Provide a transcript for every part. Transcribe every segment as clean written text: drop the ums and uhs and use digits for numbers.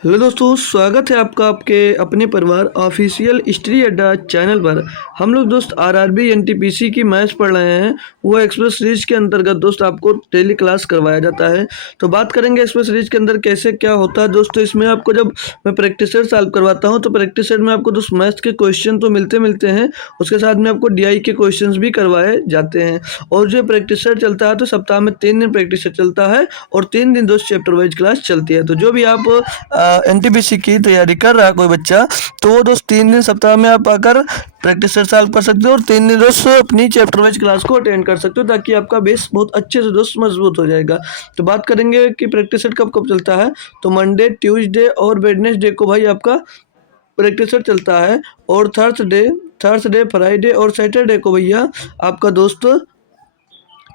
Hello दोस्तों, स्वागत है आपका आपके अपने परिवार ऑफिशियल हिस्ट्री अड्डा चैनल पर। हम लोग दोस्त आरआरबी एनटीपीसी की मैथ्स पढ़ रहे हैं। वो एक्सप्रेस सीरीज के अंतर्गत दोस्त आपको डेली क्लास करवाया जाता है। तो बात करेंगे एक्सप्रेस सीरीज के अंदर कैसे क्या होता है दोस्तों। इसमें आपको जब मैं प्रैक्टिस सेट सॉल्व करवाता हूँ तो प्रैक्टिस सेट में आपको दोस्त मैथ्स के क्वेश्चन तो मिलते हैं, उसके साथ में आपको डीआई के क्वेश्चन भी करवाए जाते हैं। और जो प्रैक्टिस सेट चलता है तो सप्ताह में 3 दिन प्रैक्टिस सेट चलता है और 3 दिन दोस्त चैप्टर वाइज क्लास चलती है। तो जो भी आप एनटीपीसी की तैयारी कर रहा है कोई बच्चा, तो वो दोस्त 3 दिन सप्ताह में आप आकर प्रैक्टिस सेट सॉल्व कर सकते हो और 3 दिन दोस्त अपनी चैप्टर वाइज क्लास को अटेंड कर सकते हो, ताकि आपका बेस बहुत अच्छे से दोस्त मजबूत हो जाएगा। तो बात करेंगे कि प्रैक्टिस सेट कब कब चलता है। तो मंडे, ट्यूसडे और वेडनेसडे को भाई आपका प्रैक्टिस सेट चलता है। और थर्सडे, फ्राइडे और सैटरडे को भैया आपका दोस्त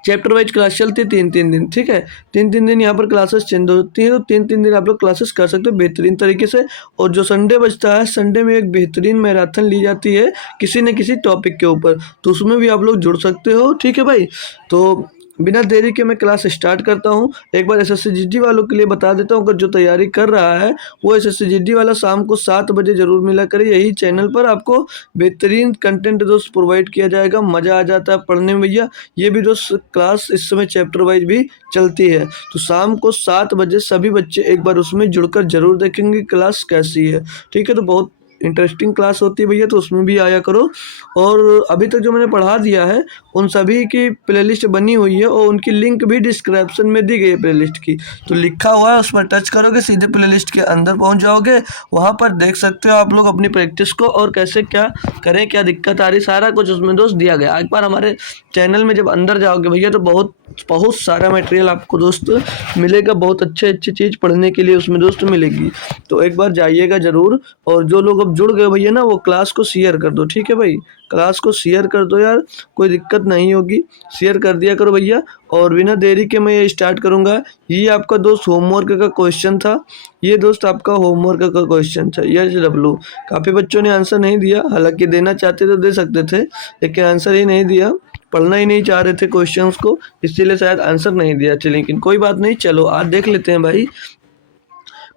चैप्टर वाइज क्लास चलती है 3 दिन, ठीक है। 3 दिन यहाँ पर क्लासेस चेंज होती हैं, तो 3 दिन आप लोग क्लासेस कर सकते हो बेहतरीन तरीके से। और जो संडे बचता है, संडे में एक बेहतरीन मैराथन ली जाती है किसी न किसी टॉपिक के ऊपर, तो उसमें भी आप लोग जुड़ सकते हो, ठीक है भाई। तो बिना देरी के मैं क्लास स्टार्ट करता हूँ। एक बार एसएससी जीडी वालों के लिए बता देता हूँ, अगर जो तैयारी कर रहा है वो एसएससी जीडी वाला शाम को 7 बजे जरूर मिला करे। यही चैनल पर आपको बेहतरीन कंटेंट दोस्त प्रोवाइड किया जाएगा, मज़ा आ जाता है पढ़ने में भैया। ये भी दोस्त क्लास इस समय चैप्टर वाइज भी चलती है, तो शाम को 7 बजे सभी बच्चे एक बार उसमें जुड़कर जरूर देखेंगे क्लास कैसी है, ठीक है। तो बहुत इंटरेस्टिंग क्लास होती है भैया, तो उसमें भी आया करो। और अभी तक जो मैंने पढ़ा दिया है उन सभी की प्लेलिस्ट बनी हुई है और उनकी लिंक भी डिस्क्रिप्शन में दी गई है प्लेलिस्ट की। तो लिखा हुआ है, उस पर टच करोगे सीधे प्लेलिस्ट के अंदर पहुंच जाओगे। वहां पर देख सकते हो आप लोग अपनी प्रैक्टिस को और कैसे क्या करें, क्या दिक्कत आ रही, सारा कुछ उसमें दोस्त दिया गया। एक बार हमारे चैनल में जब अंदर जाओगे भैया तो बहुत बहुत सारा मटेरियल आपको दोस्त मिलेगा, बहुत अच्छी चीज़ पढ़ने के लिए उसमें दोस्त मिलेगी। तो एक बार जाइएगा ज़रूर। और जो लोग अब जुड़ गए भैया ना, वो क्लास को शेयर कर दो, ठीक है भाई। क्लास को शेयर कर दो यार, कोई दिक्कत नहीं होगी, शेयर कर दिया करो भैया। और बिना देरी के मैं ये स्टार्ट करूँगा। ये आपका दोस्त होमवर्क का क्वेश्चन था, ये दोस्त आपका होमवर्क का क्वेश्चन था। यस डब्लू, काफ़ी बच्चों ने आंसर नहीं दिया, हालांकि देना चाहते तो दे सकते थे, लेकिन आंसर ही नहीं दिया, पढ़ना ही नहीं चाह रहे थे क्वेश्चंस को, इसीलिए शायद आंसर नहीं दिया। चलिए, लेकिन कोई बात नहीं, चलो आज देख लेते हैं भाई।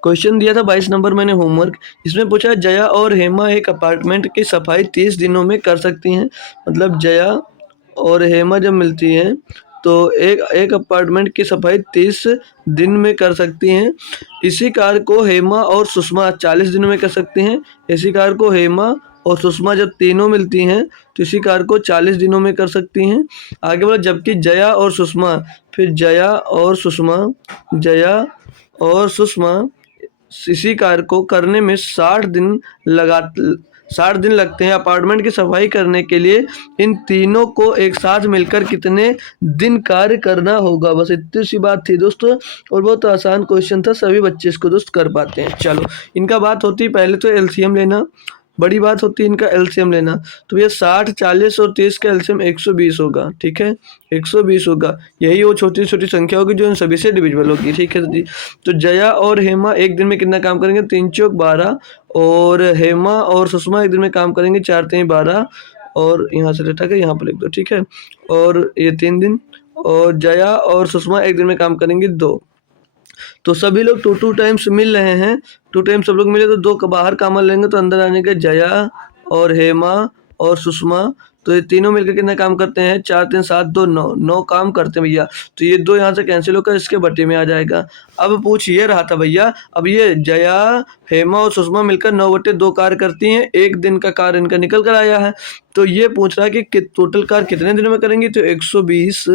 क्वेश्चन दिया था 22 नंबर मैंने होमवर्क। इसमें पूछा है जया और हेमा एक अपार्टमेंट की सफाई 30 दिनों में कर सकती हैं। मतलब जया और हेमा जब मिलती हैं तो एक एक अपार्टमेंट की सफाई 30 दिन में कर सकती हैं। इसी कार्य को हेमा और सुषमा 40 दिनों में कर सकती हैं। इसी कार्य को हेमा और सुषमा जब तीनों मिलती हैं तो इसी कार्य को 40 दिनों में कर सकती हैं। आगे बोला जबकि जया और सुषमा, फिर जया और सुषमा इसी कार्य को करने में 60 दिन लगते हैं। अपार्टमेंट की सफाई करने के लिए इन तीनों को एक साथ मिलकर कितने दिन कार्य करना होगा। बस इतनी सी बात थी दोस्तों, और बहुत आसान क्वेश्चन था, सभी बच्चे इसको दोस्त कर पाते हैं। चलो, इनका बात होती है पहले तो एलसीएम लेना, बड़ी बात होती है इनका एलसीएम लेना। तो ये 60, 40 और 30 का एलसीएम 120 होगा, ठीक है, 120 होगा। यही वो छोटी छोटी संख्या होगी जो इन सभी से डिविजिबल होगी, ठीक है जी। तो जया और हेमा एक दिन में कितना काम करेंगे, 3 चौक 12। और हेमा और सुषमा एक दिन में काम करेंगे 4 3 12। और यहाँ से हटा के यहाँ पर लिख दो, ठीक है। और ये 3 दिन। और जया और सुषमा एक दिन में काम करेंगे 2। तो सभी लोग टू टाइम्स मिल रहे हैं, 2 टाइम सब लोग मिले तो 2 का बाहर कॉमन लेंगे तो अंदर आने के जया और हेमा और सुषमा। तो ये तीनों मिलकर कितना काम करते हैं, 4 3 7 2 9 9 काम करते हैं भैया। तो ये 2 यहाँ से कैंसिल होकर इसके बटे में आ जाएगा। अब पूछ ये रहा था भैया, अब ये जया, हेमा और सुषमा मिलकर 9/2 कार्य करती हैं, एक दिन का कार्य इनका निकल कर आया है। तो ये पूछ रहा है कि टोटल कार्य कितने दिनों में करेंगी। तो 120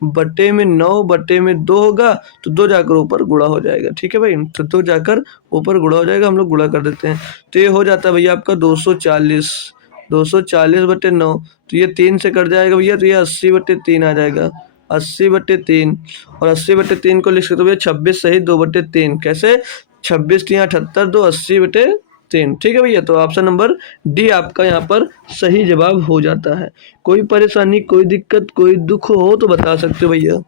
बटे में 9 बटे में 2 होगा, तो 2 जाकर ऊपर गुणा हो जाएगा, ठीक है भाई। तो 2 जाकर ऊपर गुणा हो जाएगा, हम लोग गुणा कर देते हैं। तो ये हो जाता है भैया आपका 240 बटे 9। तो ये 3 से कट जाएगा भैया, तो ये 80/3 आ जाएगा, 80/3। और 80/3 को लिख सकते हो भैया 26 सही 2/3। कैसे, 26 3 78 2 80/3, ठीक है भैया। तो ऑप्शन नंबर डी आपका यहाँ पर सही जवाब हो जाता है। कोई परेशानी, कोई दिक्कत, कोई दुख हो तो बता सकते हो भैया।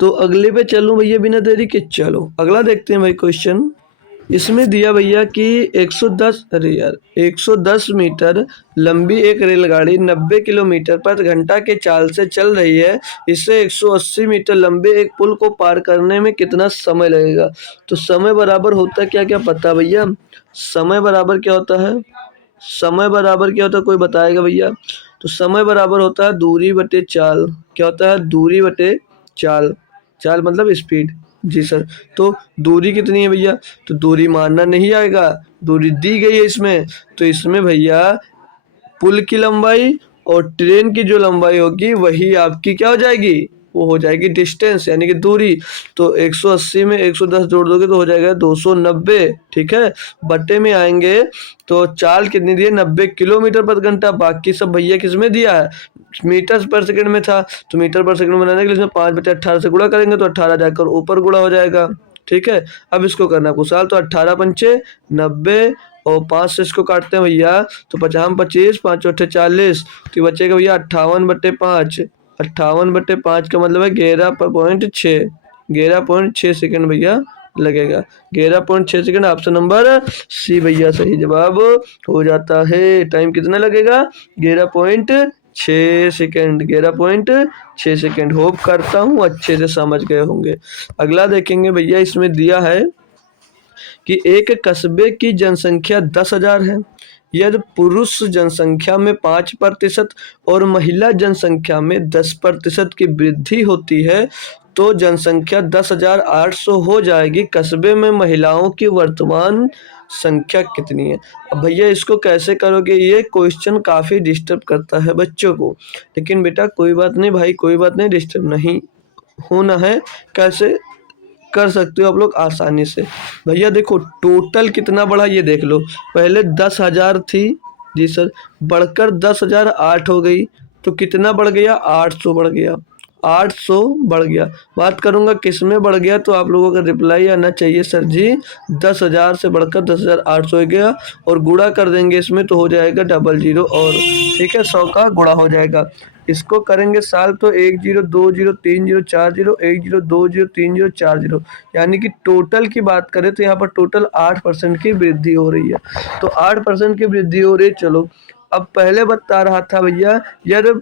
तो अगले पे चलूँ भैया बिना देरी के, चलो अगला देखते हैं भाई क्वेश्चन। इसमें दिया भैया कि 110 अरे यार 110 मीटर लंबी एक रेलगाड़ी 90 किलोमीटर पर घंटा के चाल से चल रही है। इससे 180 मीटर लंबे एक पुल को पार करने में कितना समय लगेगा? तो समय बराबर होता है क्या क्या पता है भैया? समय बराबर क्या होता है? समय बराबर क्या होता है, कोई बताएगा भैया? तो समय बराबर होता है दूरी बटे चाल। क्या होता है? दूरी बटे चाल। चाल मतलब स्पीड। जी सर। तो दूरी कितनी है भैया? तो दूरी मानना नहीं आएगा, दूरी दी गई है इसमें। तो इसमें भैया पुल की लंबाई और ट्रेन की जो लंबाई होगी वही आपकी क्या हो जाएगी? वो हो जाएगी डिस्टेंस यानी कि दूरी। तो 180 में 110 जोड़ दोगे तो हो जाएगा 290। ठीक है, बटे में आएंगे तो चाल कितनी दी है? 90 किलोमीटर पर घंटा। बाकी सब भैया किस में दिया है? मीटर पर सेकंड में था। तो मीटर पर सेकंड बनाने के लिए इसमें 5/18 से गुणा करेंगे तो 18 जाकर ऊपर गुणा हो जाएगा। ठीक है, अब इसको करना कुशाल। तो 18 पंचे 90 और 5 से इसको काटते हैं भैया तो 50 25 5 चौथे 40। तो बचेगा भैया 58/5। 58/5 का मतलब है 11.6। 11.6 सेकंड भैया लगेगा। 11.6 सेकंड। ऑप्शन नंबर सी भैया सही जवाब हो जाता है। टाइम कितना लगेगा? 11.6 सेकंड। 11.6 सेकंड। होप करता हूँ अच्छे से समझ गए होंगे। अगला देखेंगे भैया, इसमें दिया है कि एक कस्बे की जनसंख्या 10,000 है। यदि पुरुष जनसंख्या में 5% और महिला जनसंख्या में 10% की वृद्धि होती है तो जनसंख्या 10,800 हो जाएगी। कस्बे में महिलाओं की वर्तमान संख्या कितनी है? अब भैया इसको कैसे करोगे? ये क्वेश्चन काफ़ी डिस्टर्ब करता है बच्चों को, लेकिन बेटा कोई बात नहीं भाई, कोई बात नहीं, डिस्टर्ब नहीं होना है। कैसे कर सकते हो आप लोग आसानी से? भैया देखो टोटल कितना बढ़ा ये देख लो। पहले 10,000 थी। जी सर। बढ़कर 10,008 हो गई। तो कितना बढ़ गया? 800 बढ़ गया। 800 बढ़ गया। बात करूंगा किस में बढ़ गया तो आप लोगों का रिप्लाई आना चाहिए सर जी 10,000 से बढ़कर 10,800 हो गया। और गुणा कर देंगे इसमें तो हो जाएगा 00 और ठीक है 100 का गुणा हो जाएगा। इसको करेंगे साल तो 10203040 10203040 यानी कि टोटल की बात करें तो यहाँ पर टोटल 8% की वृद्धि हो रही है। तो 8% की वृद्धि हो रही है। चलो अब पहले बता रहा था भैया यदि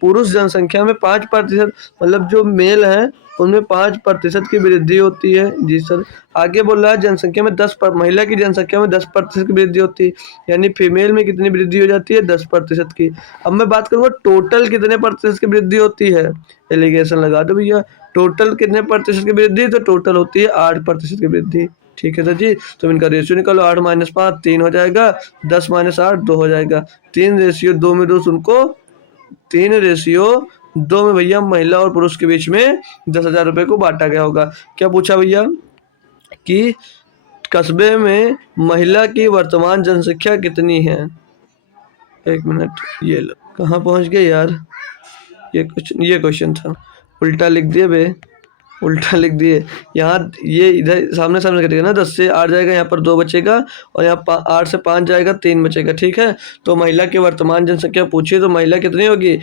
पुरुष जनसंख्या में 5% मतलब जो मेल है उनमें 5% की वृद्धि होती है। जी सर। आगे बोल रहा है जनसंख्या में महिला की जनसंख्या में 10% की वृद्धि होती है यानी फीमेल में कितनी वृद्धि हो जाती है? 10% की। अब मैं बात करूंगा टोटल कितने प्रतिशत की वृद्धि होती है? एलिगेशन लगा दो भैया। टोटल कितने प्रतिशत की वृद्धि? तो टोटल होती है 8% की वृद्धि। ठीक है सर जी। तो इनका रेशियो निकालो 8-5 3 हो जाएगा। 10-8 2 हो जाएगा। 3:2 में 2 उनको 3:2 में भैया महिला और पुरुष के बीच में 10,000 रुपये को बांटा गया होगा। क्या पूछा भैया कि कस्बे में महिला की वर्तमान जनसंख्या कितनी है? एक मिनट, ये लो कहाँ पहुँच गए यार? ये क्वेश्चन था। उल्टा लिख दिए बे, उल्टा लिख दिए। यहाँ ये इधर सामने सामने कटेगा ना। 10 से 8 जाएगा, यहाँ पर 2 बचेगा और यहाँ 8 से 5 जाएगा 3 बचेगा। ठीक है, तो महिला की वर्तमान जनसंख्या पूछिए तो महिला कितनी होगी?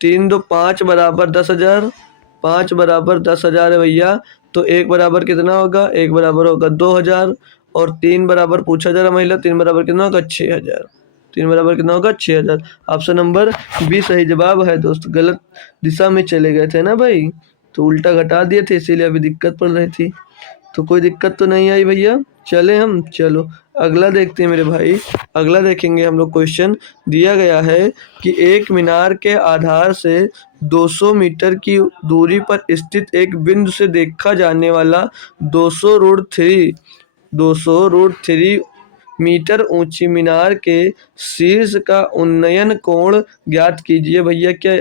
3 2 5 बराबर 10,000। 5 बराबर 10,000 है भैया। तो 1 बराबर कितना होगा? 1 बराबर होगा 2,000 और 3 बराबर पूछा जा रहा महिला। 3 बराबर कितना होगा? 6,000। 3 बराबर कितना होगा? 6,000। ऑप्शन नंबर बी सही जवाब है दोस्त। गलत दिशा में चले गए थे ना भाई, तो उल्टा घटा दिए थे इसीलिए अभी दिक्कत पड़ रही थी। तो कोई दिक्कत तो नहीं आई भैया। चले हम, चलो अगला देखते हैं मेरे भाई। अगला देखेंगे हम लोग। क्वेश्चन दिया गया है कि एक मीनार के आधार से 200 मीटर की दूरी पर स्थित एक बिंदु से देखा जाने वाला 200√3 मीटर ऊंची मीनार के शीर्ष का उन्नयन कोण ज्ञात कीजिए। भैया क्या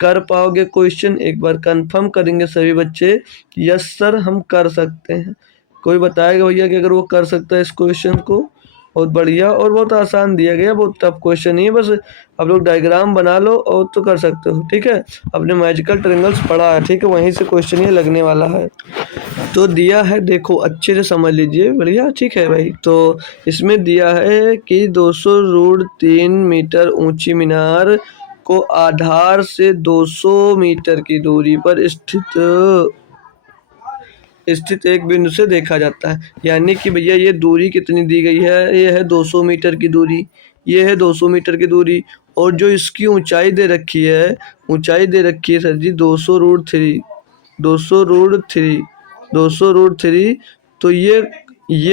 कर पाओगे? क्वेश्चन एक बार कंफर्म करेंगे सभी बच्चे। यस सर हम कर सकते हैं। कोई बताएगा भैया कि अगर वो कर सकता है इस क्वेश्चन को? बहुत बढ़िया और बहुत आसान दिया गया, बहुत टफ क्वेश्चन नहीं है। बस आप लोग डायग्राम बना लो और तो कर सकते हो। ठीक है, अपने मैजिकल ट्रायंगल्स पढ़ा है, ठीक है, वहीं से क्वेश्चन ये लगने वाला है। तो दिया है, देखो अच्छे से समझ लीजिए, बढ़िया। ठीक है भाई, तो इसमें दिया है कि 200√3 मीटर ऊंची मीनार को आधार से 200 मीटर की दूरी पर स्थित स्थित एक बिंदु से देखा जाता है। यानी कि भैया ये दूरी कितनी दी गई है, ये है 200 मीटर की दूरी, ये है 200 मीटर की दूरी, और जो इसकी ऊंचाई दे रखी है, ऊंचाई दे रखी है सर जी 200√3, 200√3, 200√3। तो ये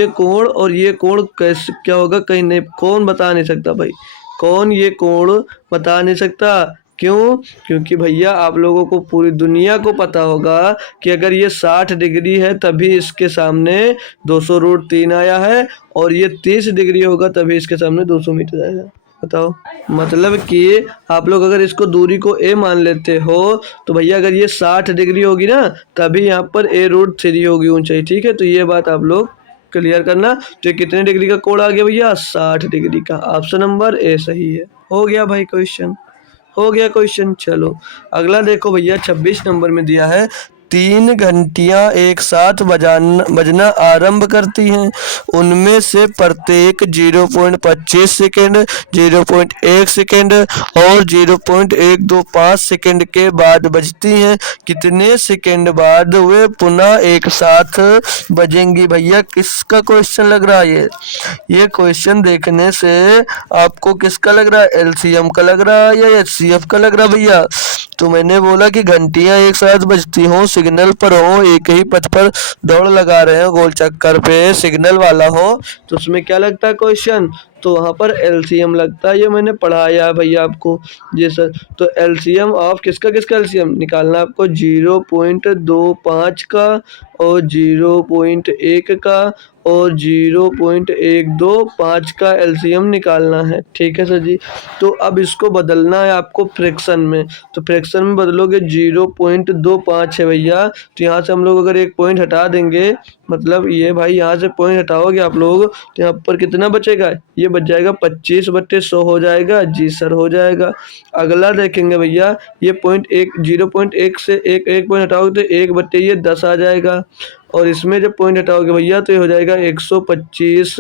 कोण और ये कोण कैसे क्या होगा, कहीं नहीं, कौन बता नहीं सकता भाई, कौन ये कोण बता नहीं सकता। क्यों? क्योंकि भैया आप लोगों को पूरी दुनिया को पता होगा कि अगर ये 60 डिग्री है तभी इसके सामने 200√3 आया है, और ये 30 डिग्री होगा तभी इसके सामने 200 मीटर आएगा। बताओ, मतलब कि आप लोग अगर इसको दूरी को a मान लेते हो तो भैया अगर ये 60 डिग्री होगी ना तभी यहाँ पर a√3 होगी ऊंचाई। ठीक है, तो ये बात आप लोग क्लियर करना। तो ये कितने डिग्री का कोण आ गया भैया, 60 डिग्री का। ऑप्शन नंबर ए सही है। हो गया भाई क्वेश्चन, हो गया क्वेश्चन। चलो अगला देखो भैया, 26 नंबर में दिया है 3 घंटियां एक साथ बजना आरंभ करती हैं, उनमें से प्रत्येक 0.25 सेकेंड, 0.1 सेकेंड और 0.125 सेकेंड के बाद बजती हैं। कितने सेकेंड बाद वे पुनः एक साथ बजेंगी? भैया किसका क्वेश्चन लग रहा है ये क्वेश्चन देखने से आपको किसका लग रहा है, एलसीएम का लग रहा है या एचसीएफ का लग रहा है भैया? तो मैंने बोला कि घंटियां एक साथ बजती हों, सिग्नल पर हो, एक ही पथ पर दौड़ लगा रहे हो, गोल चक्कर पे सिग्नल वाला हो, तो उसमें क्या लगता है क्वेश्चन, तो वहाँ पर एलसीएम लगता है। ये मैंने पढ़ाया है भैया आपको। जी सर, तो एलसीएम ऑफ किसका किसका एलसीएम निकालना है आपको, 0.25 का और 0.1 का और 0.125 का एलसीएम निकालना है। ठीक है सर जी। तो अब इसको बदलना है आपको फ्रैक्शन में, तो फ्रैक्शन में बदलोगे 0.25 है भैया, तो यहाँ से हम लोग अगर एक पॉइंट हटा देंगे, मतलब ये भाई यहाँ से पॉइंट हटाओगे आप लोग तो यहाँ पर कितना बचेगा, ये बच जाएगा 25/100 हो जाएगा। जी सर हो जाएगा। अगला देखेंगे भैया, ये पॉइंट 0.1 से एक पॉइंट हटाओगे तो 1/10 आ जाएगा, और इसमें जब पॉइंट हटाओगे भैया तो ये हो जाएगा 125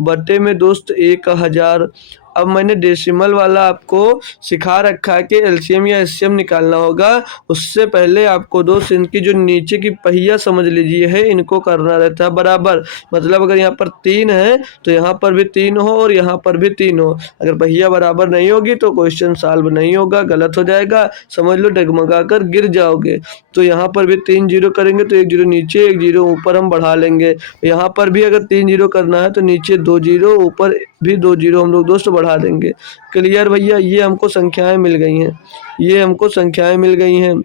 बटे में दोस्त 1000। अब मैंने डेसिमल वाला आपको सिखा रखा है कि एलसीएम या एचसीएम निकालना होगा, उससे पहले आपको दोस्त इनकी जो नीचे की पहिया समझ लीजिए है, इनको करना रहता है बराबर। मतलब अगर यहाँ पर 3 है तो यहाँ पर भी 3 हो और यहाँ पर भी 3 हो, अगर पहिया बराबर नहीं होगी तो क्वेश्चन सॉल्व नहीं होगा, गलत हो जाएगा, समझ लो डगमगा कर गिर जाओगे। तो यहाँ पर भी 3 जीरो करेंगे तो 1 जीरो नीचे 1 जीरो ऊपर हम बढ़ा लेंगे। यहाँ पर भी अगर 3 जीरो करना है तो नीचे 2 जीरो, ऊपर भी 2 जीरो हम लोग दोस्त बढ़ा देंगे। क्लियर भैया? ये हमको संख्याएं मिल गई हैं, ये हमको संख्याएं मिल गई हैं।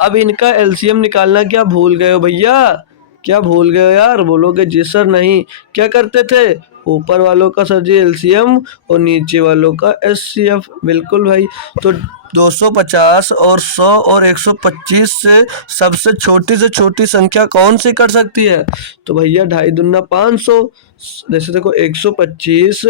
अब इनका एलसीएम निकालना क्या भूल गए हो भैया? क्या भूल गए हो यार? बोलोगे जी सर नहीं। क्या करते थे, ऊपर वालों का सर जी एलसीएम और नीचे वालों का एचसीएफ। बिल्कुल भाई। तो 250 और 100 और 125 से सबसे छोटी संख्या कौन सी कर सकती है? तो भैया 2.5 दूना 500। जैसे देखो 125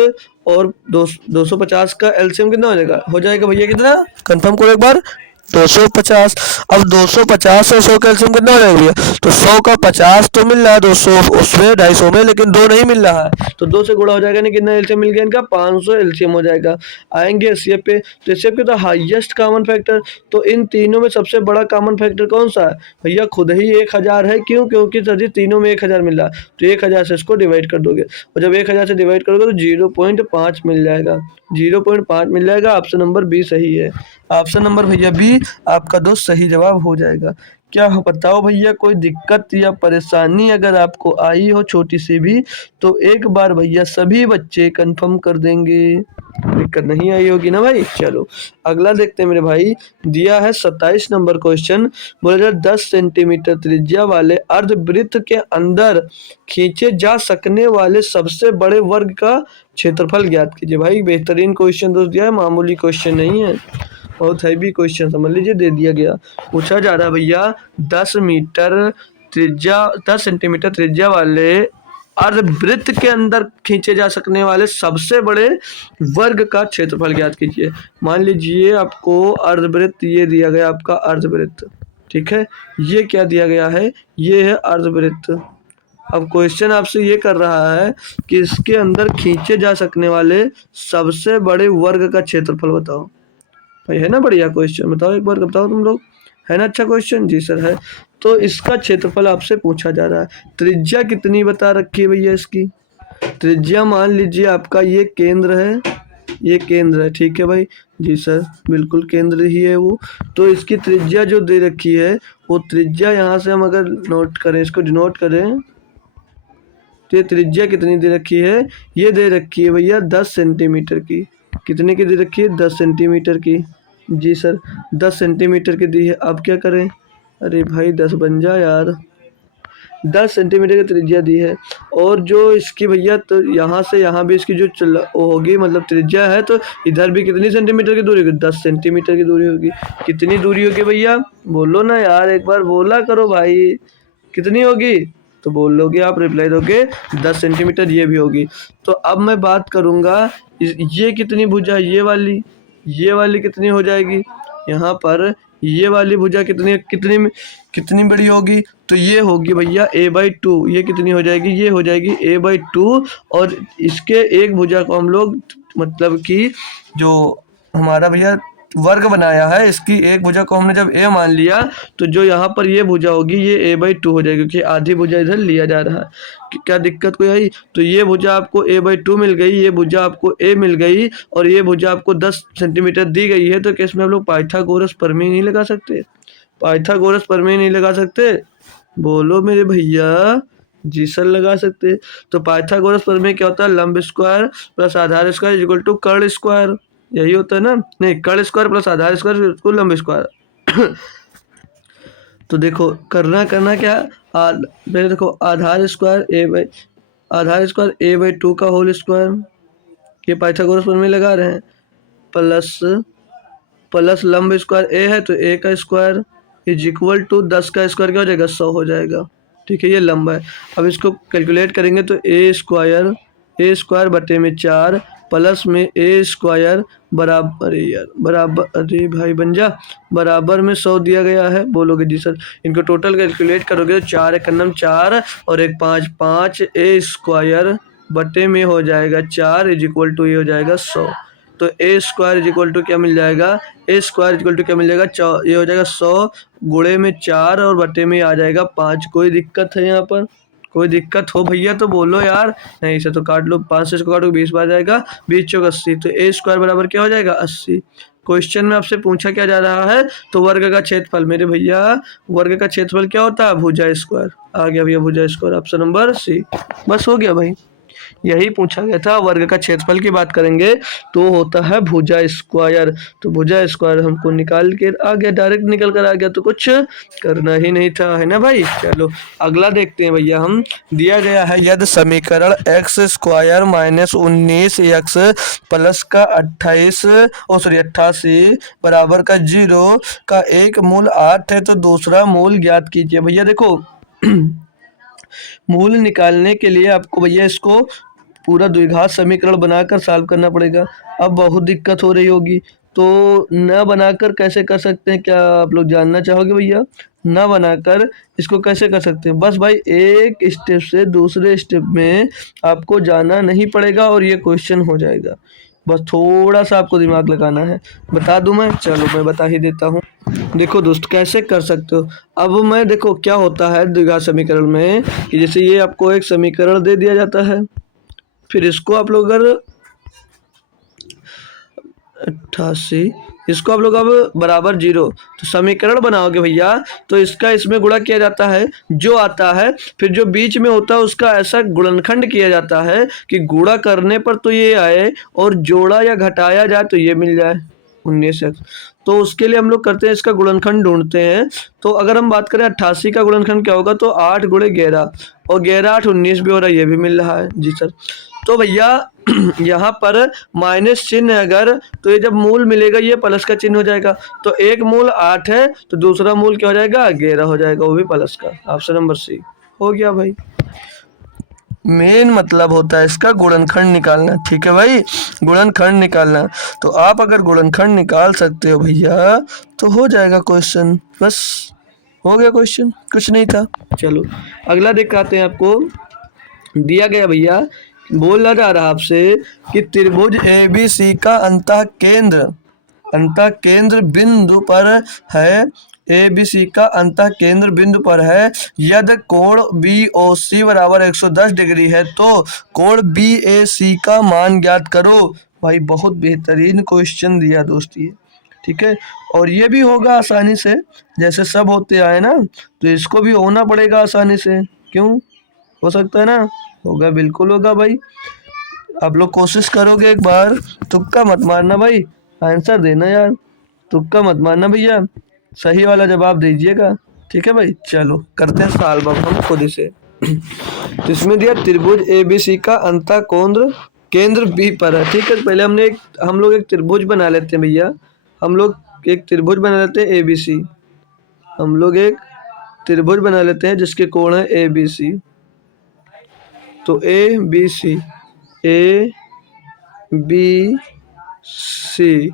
और 250 का एलसीएम कितना हो जाएगा? हो जाएगा भैया कितना, कंफर्म करो एक बार, 250। अब 250 और 100 का एलसीएम कितना हो जाएगा भैया? तो 100 का 50 तो मिल रहा है, 200 उसमें 250 में, लेकिन 2 नहीं मिल रहा है, तो 2 से गुणा हो जाएगा। नहीं, कितना एलसीएम मिल गया इनका? 500 एलसीएम हो जाएगा। आएंगे एचसीएफ पे, तो एचसीएफ के तो हाईएस्ट कॉमन फैक्टर, तो इन तीनों में सबसे बड़ा कॉमन फैक्टर कौन सा है भैया? खुद ही 1000 है। क्यों? क्योंकि सर जी तीनों में 1000 मिल रहा है, तो 1000 से इसको डिवाइड कर दोगे, और जब 1000 से डिवाइड करोगे तो 0.5 मिल जाएगा, 0.5 मिल जाएगा। ऑप्शन नंबर बी सही है। ऑप्शन नंबर भैया बी आपका दोस्त सही जवाब हो जाएगा। क्या हो बताओ भैया, कोई दिक्कत या परेशानी अगर आपको आई हो छोटी सी भी, तो एक बार भैया सभी बच्चे कंफर्म कर देंगे। दिक्कत नहीं आई होगी ना भाई? चलो अगला देखते हैं मेरे भाई। दिया है 27 नंबर क्वेश्चन, बोले 10 सेंटीमीटर त्रिज्या वाले अर्धवृत्त के अंदर खींचे जा सकने वाले सबसे बड़े वर्ग का क्षेत्रफल ज्ञात कीजिए। भाई बेहतरीन क्वेश्चन दोस्त दिया है, मामूली क्वेश्चन नहीं है, बहुत हैवी क्वेश्चन समझ लीजिए दे दिया गया। पूछा जा रहा है भैया 10 सेंटीमीटर त्रिज्या वाले अर्धवृत्त के अंदर खींचे जा सकने वाले सबसे बड़े वर्ग का क्षेत्रफल ज्ञात कीजिए। मान लीजिए आपको अर्धवृत्त ये दिया गया, आपका अर्धवृत्त, ठीक है, ये क्या दिया गया है, ये है अर्धवृत्त। अब क्वेश्चन आपसे ये कर रहा है कि इसके अंदर खींचे जा सकने वाले सबसे बड़े वर्ग का क्षेत्रफल बताओ। भाई है ना बढ़िया क्वेश्चन? बताओ एक बार, बताओ तुम लोग, है ना अच्छा क्वेश्चन? जी सर है। तो इसका क्षेत्रफल आपसे पूछा जा रहा है। त्रिज्या कितनी बता रखी है भैया इसकी? त्रिज्या मान लीजिए आपका ये केंद्र है, ये केंद्र है, ठीक है भाई। जी सर, बिल्कुल केंद्र ही है वो। तो इसकी त्रिज्या जो दे रखी है, वो त्रिज्या यहाँ से हम अगर नोट करें, इसको डिनोट करें, तो ये त्रिज्या कितनी दे रखी है? ये दे रखी है भैया 10 सेंटीमीटर की। कितने की दे रखी है? 10 सेंटीमीटर की। जी सर, 10 सेंटीमीटर की दी है। अब क्या करें? अरे भाई 10 बन जा यार। 10 सेंटीमीटर की त्रिज्या दी है, और जो इसकी भैया तो यहाँ से यहाँ भी इसकी जो वो होगी, मतलब त्रिज्या है, तो इधर भी कितनी सेंटीमीटर की दूरी होगी? 10 सेंटीमीटर की दूरी होगी। कितनी दूरी होगी भैया? बोलो ना यार, एक बार बोला करो भाई। कितनी होगी? तो बोल लोगे आप, रिप्लाई दोगे 10 सेंटीमीटर। ये भी होगी। तो अब मैं बात करूँगा, ये कितनी भुजा? ये वाली कितनी हो जाएगी? यहाँ पर ये वाली भुजा कितनी कितनी कितनी बड़ी होगी? तो ये होगी भैया a/2। ये कितनी हो जाएगी? ये हो जाएगी a/2। और इसके एक भुजा को हम लोग, मतलब कि जो हमारा भैया वर्ग बनाया है, इसकी एक भुजा को हमने जब a मान लिया, तो जो यहाँ पर ये भुजा होगी ये a/2 हो जाएगी, क्योंकि आधी भुजा इधर लिया जा रहा है। क्या दिक्कत कोई आई? तो ये भुजा आपको a/2 मिल गई, ये भुजा आपको a मिल गई, और ये भुजा आपको 10 सेंटीमीटर दी गई है। तो क्या इसमें हम लोग पाइथागोरस प्रमेय नहीं लगा सकते? पाइथागोरस प्रमेय नहीं लगा सकते? बोलो मेरे भैया। जी सर, लगा सकते। तो पाइथागोरस प्रमेय क्या होता है? लंब स्क्वायर प्लस आधार स्क्वायर इक्वल टू कर्ण स्क्वायर। यही होता है ना? नहीं, कर्ण स्क्वायर प्लस आधार स्क्वायर इक्वल टू लंब स्क्वायर। तो देखो करना क्या, पहले देखो आधार स्क्वायर a/2 का होल स्क्वायर, ये पाइथागोरस प्रमेय लगा रहे हैं, प्लस लंब स्क्वायर a है तो a का स्क्वायर इज इक्वल टू 10 का स्क्वायर क्या हो जाएगा? 100 हो जाएगा। ठीक है, ये लंबा है। अब इसको कैलकुलेट करेंगे तो a स्क्वायर बटे में 4 प्लस में a स्क्वायर बराबर, अरे यार बराबर, अरे भाई बन जा, बराबर में 100 दिया गया है। बोलोगे जी सर। इनको टोटल कैलकुलेट करोगे तो 4 एक नम 4 और एक 5 5 a स्क्वायर बटे में हो जाएगा 4 इज इक्वल टू ये हो जाएगा 100। तो ए स्क्वायर इज इक्वल टू क्या मिल जाएगा? ए स्क्वायर इज इक्वल टू क्या मिल जाएगा? ये हो जाएगा 100 गुणे में 4 और बटे में आ जाएगा 5। कोई दिक्कत है यहाँ पर? कोई दिक्कत हो भैया तो बोलो यार। नहीं, इसे तो काट लो, 5 से इसको काटो 20 बार जाएगा, 20 चौक 80। तो ए स्क्वायर बराबर क्या हो जाएगा? 80। क्वेश्चन में आपसे पूछा क्या जा रहा है? तो वर्ग का क्षेत्रफल। मेरे भैया वर्ग का क्षेत्रफल क्या होता है? भुजा स्क्वायर। आ गया भैया भुजा स्क्वायर, ऑप्शन नंबर सी। बस हो गया भाई, यही पूछा गया था। वर्ग का क्षेत्रफल की बात करेंगे तो होता है भुजा स्क्वायर। तो भुजा स्क्वायर हमको निकाल के आ गया, डायरेक्ट निकल कर आ गया, तो कुछ करना ही नहीं था, है ना भाई। चलो अगला देखते हैं भैया हम। दिया गया है यदि समीकरण x square minus 19x plus का 88 बराबर का 0 का एक मूल 8 है तो दूसरा मूल ज्ञात कीजिए। भैया देखो मूल निकालने के लिए आपको भैया इसको पूरा द्विघात समीकरण बनाकर सॉल्व करना पड़ेगा। अब बहुत दिक्कत हो रही होगी, तो न बनाकर कैसे कर सकते हैं? क्या आप लोग जानना चाहोगे भैया? न बनाकर इसको कैसे कर सकते हैं? बस भाई एक स्टेप से दूसरे स्टेप में आपको जाना नहीं पड़ेगा और ये क्वेश्चन हो जाएगा। बस थोड़ा सा आपको दिमाग लगाना है। बता दूं मैं? चलो मैं बता ही देता हूँ। देखो दोस्त कैसे कर सकते हो। अब मैं देखो क्या होता है द्विघात समीकरण में, कि जैसे ये आपको एक समीकरण दे दिया जाता है, फिर इसको आप लोग अगर 88 इसको आप लोग अब बराबर 0 तो समीकरण बनाओगे भैया, तो इसका इसमें गुणा किया जाता है जो आता है, फिर जो बीच में होता है उसका ऐसा गुणनखंड किया जाता है कि गुणा करने पर तो ये आए और जोड़ा या घटाया जाए तो ये मिल जाए 19x। तो उसके लिए हम लोग करते हैं इसका गुणनखंड ढूंढते हैं। तो अगर हम बात करें 88 का गुणनखंड क्या होगा, तो 8 गुणे 11 और 11 8 19 भी हो रहा है, ये भी मिल रहा है। जी सर। तो भैया यहाँ पर माइनस चिन्ह अगर, तो ये जब मूल मिलेगा ये प्लस का चिन्ह हो जाएगा। तो एक मूल 8 है तो दूसरा मूल क्या हो जाएगा? 11 हो जाएगा, वो भी प्लस का। ऑप्शन नंबर सी हो गया भाई। मेन मतलब होता है इसका गुणनखंड निकालना। ठीक है भाई, गुणनखंड निकालना। तो आप अगर गुणनखंड निकाल सकते हो भैया तो हो जाएगा क्वेश्चन। बस हो गया क्वेश्चन, कुछ नहीं था। चलो अगला दिखाते हैं आपको। दिया गया भैया, बोला जा रहा आपसे कि त्रिभुज ABC का अंतः केंद्र बिंदु पर है ए बी सी का अंतः केंद्र बिंदु पर है, यदि कोण बी ओ सी बराबर 110 डिग्री है तो कोण बी ए सी का मान ज्ञात करो। भाई बहुत बेहतरीन क्वेश्चन दिया दोस्त ये, ठीक है। और ये भी होगा आसानी से, जैसे सब होते आए ना, तो इसको भी होना पड़ेगा आसानी से। क्यों हो सकता है ना? होगा, बिल्कुल होगा भाई। आप लोग कोशिश करोगे एक बार, तुक्का मत मारना भाई, आंसर देना यार, तुक्का मत मारना भैया, सही वाला जवाब दीजिएगा, ठीक है भाई। चलो करते हैं सॉल्व अब हम खुद से। तो इसमें दिया त्रिभुज ए बी सी का अंतः कोण केंद्र बी पर है, ठीक है। पहले हम लोग एक त्रिभुज बना लेते हैं भैया, हम लोग एक त्रिभुज बना लेते हैं ए बी सी, हम लोग एक त्रिभुज बना लेते हैं जिसके कोण है ए बी सी। तो A B C, A B C,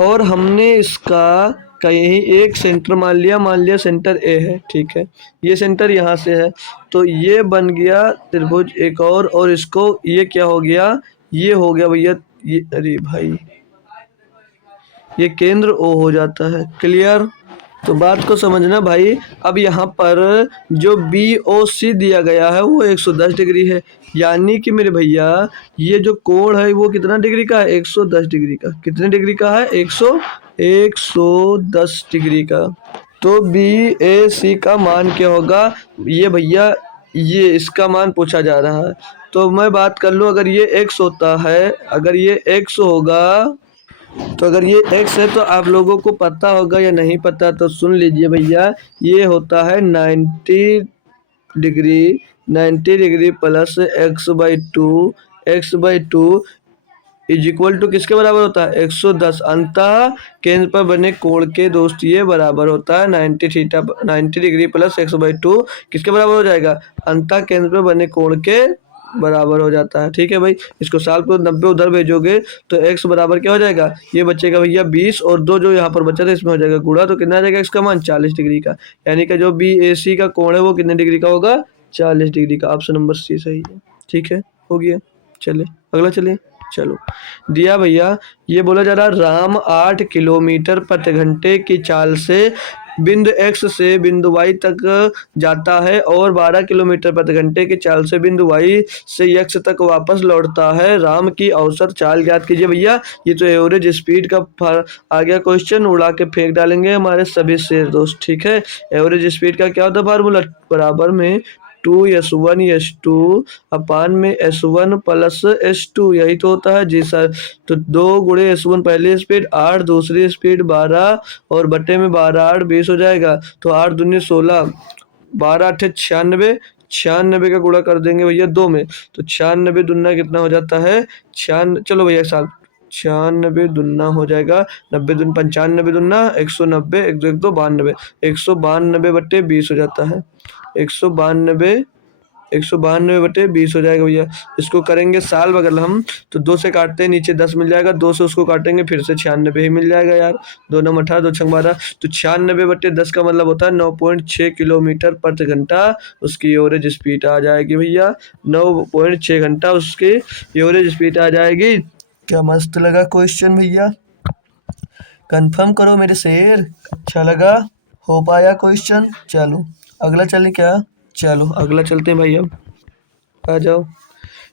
और हमने इसका कहीं एक सेंटर मान लिया सेंटर ए है, ठीक है। ये सेंटर यहाँ से है, तो ये बन गया त्रिभुज एक और इसको ये क्या हो गया, ये हो गया भैया ये, अरे भाई ये केंद्र ओ हो जाता है। क्लियर? तो बात को समझना भाई। अब यहाँ पर जो बी ओ सी दिया गया है वो 110 डिग्री है, यानी कि मेरे भैया ये जो कोण है वो कितना डिग्री का है, 110 डिग्री का। कितने डिग्री का है? 110 डिग्री का। तो बी ए सी का मान क्या होगा, ये भैया ये इसका मान पूछा जा रहा है। तो मैं बात कर लूँ, अगर ये x होता है, अगर ये x होगा, तो अगर ये x है तो आप लोगों को पता होगा या नहीं पता, तो सुन लीजिए भैया, ये होता है 90 degree, 90 degree plus x/2 is equal to किसके बराबर होता है, 110। अंतः केंद्र पर बने कोण के दोस्त ये बराबर होता है 90 डिग्री प्लस x/2 किसके बराबर हो जाएगा, अंतः केंद्र पर बने कोण के बराबर हो जाता है, ठीक है भाई। इसको साल को 90 उधर भेजोगे तो x बराबर क्या हो जाएगा, ये बचेगा भैया 20, और 2 जो यहाँ पर बचा था इसमें हो जाएगा गुणा, तो कितना आ जाएगा x का मान 40 डिग्री का, यानी कि जो बी ए सी का कोण है वो कितने डिग्री का होगा, 40 डिग्री का। ऑप्शन नंबर सी सही है, ठीक है, हो गया। चले अगला, चलिए चलो। दिया भैया, ये बोला जा रहा राम 8 किलोमीटर प्रति घंटे की चाल से बिंदु x से बिंदु y तक जाता है और 12 किलोमीटर प्रति घंटे की चाल से बिंदु y से x तक वापस लौटता है। राम की औसत चाल ज्ञात कीजिए। भैया ये तो एवरेज स्पीड का आ गया क्वेश्चन, उड़ा के फेंक डालेंगे हमारे सभी शेर दोस्त, ठीक है। एवरेज स्पीड का क्या होता है फार्मूला, बराबर में 2s1 s2 अपान में s1 प्लस s2, यही तो होता है जी सर। तो 2 गुणे s1 पहली स्पीड 8, दूसरी स्पीड 12, और बटे में 12 8 20 हो जाएगा। तो 8 दूनी 16, 12 8 96, 96 का गुणा कर देंगे भैया 2 में, तो 96 दुना कितना हो जाता है, 96, चलो भैया साल 96 दुना हो जाएगा 90 दून 95 दुना 190, 1 2 1 2 92, 192 बटे 20 हो जाता है, 192 बटे 20 हो जाएगा भैया। इसको करेंगे साल बगल हम, तो 2 से काटते हैं नीचे 10 मिल जाएगा, 2 से उसको काटेंगे फिर से 96 ही मिल जाएगा यार, 2 9 18 2 6 12, तो 96 बटे 10 का मतलब होता है 9.6 किलोमीटर प्रति घंटा उसकी एवरेज स्पीड आ जाएगी भैया, 9.6 घंटा उसकी एवरेज स्पीड आ जाएगी। क्या मस्त लगा क्वेश्चन भैया, कंफर्म करो मेरे शेर, अच्छा लगा, हो पाया क्वेश्चन। चलो अगला चले क्या, चलो अगला चलते हैं भाई, अब आ जाओ।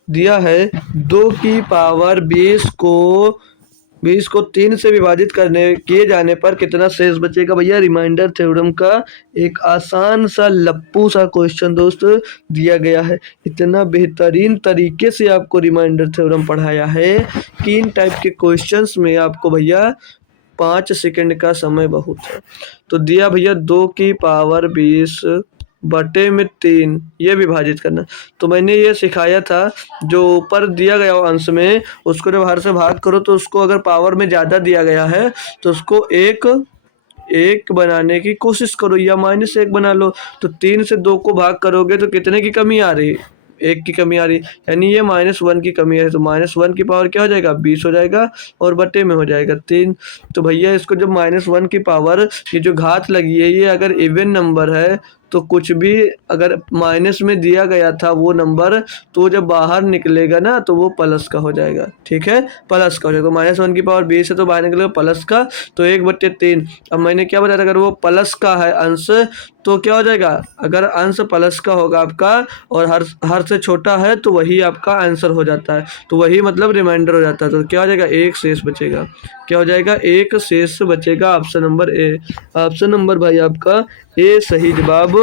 दिया है 2 की पावर 20 को 3 से विभाजित किए जाने पर कितना शेष बचेगा। भैया रिमाइंडर थ्योरम का एक आसान सा लप्पू सा क्वेश्चन दोस्त दिया गया है। इतना बेहतरीन तरीके से आपको रिमाइंडर थ्योरम पढ़ाया है कि इन टाइप के क्वेश्चंस में आपको भैया 5 सेकंड का समय बहुत है। तो दिया भैया 2 की पावर 20 बटे में 3 ये विभाजित करना। तो मैंने ये सिखाया था, जो ऊपर दिया गया हो अंश में उसको जब बाहर से भाग करो तो उसको अगर पावर में ज़्यादा दिया गया है तो उसको एक बनाने की कोशिश करो या -1 बना लो। तो 3 से 2 को भाग करोगे तो कितने की कमी आ रही है, 1 की कमी आ रही, यानी ये -1 की कमी है। तो -1 की पावर क्या हो जाएगा, 20 हो जाएगा, और बटे में हो जाएगा 3। तो भैया इसको जब -1 की पावर ये जो घात लगी है ये अगर इवन नंबर है तो कुछ भी अगर माइनस में दिया गया था वो नंबर, तो जब बाहर निकलेगा ना तो वो प्लस का हो जाएगा, ठीक है, प्लस का हो जाएगा। तो -1 की पावर 20 है तो बाहर निकलेगा प्लस का, तो 1/3। अब मैंने क्या बताया था, अगर वो प्लस का है अंश तो क्या हो जाएगा, अगर अंश प्लस का होगा आपका और हर से छोटा है तो वही आपका आंसर हो जाता है, तो वही मतलब रिमाइंडर हो जाता है। तो क्या हो जाएगा, एक शेष बचेगा। क्या हो जाएगा, एक शेष बचेगा। Option number A, option number भाई आपका ए सही जवाब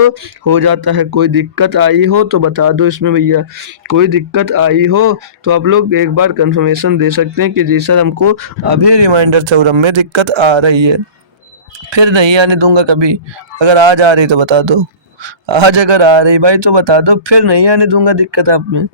हो जाता है। कोई दिक्कत आई हो तो बता दो इसमें भैया, कोई दिक्कत आई हो तो आप लोग एक बार कंफर्मेशन दे सकते हैं कि जी सर हमको अभी रिमाइंडर थ्योरम में दिक्कत आ रही है, फिर नहीं आने दूंगा कभी। अगर आज आ रही तो बता दो, आज अगर आ रही भाई तो बता दो, फिर नहीं आने दूंगा दिक्कत आप में।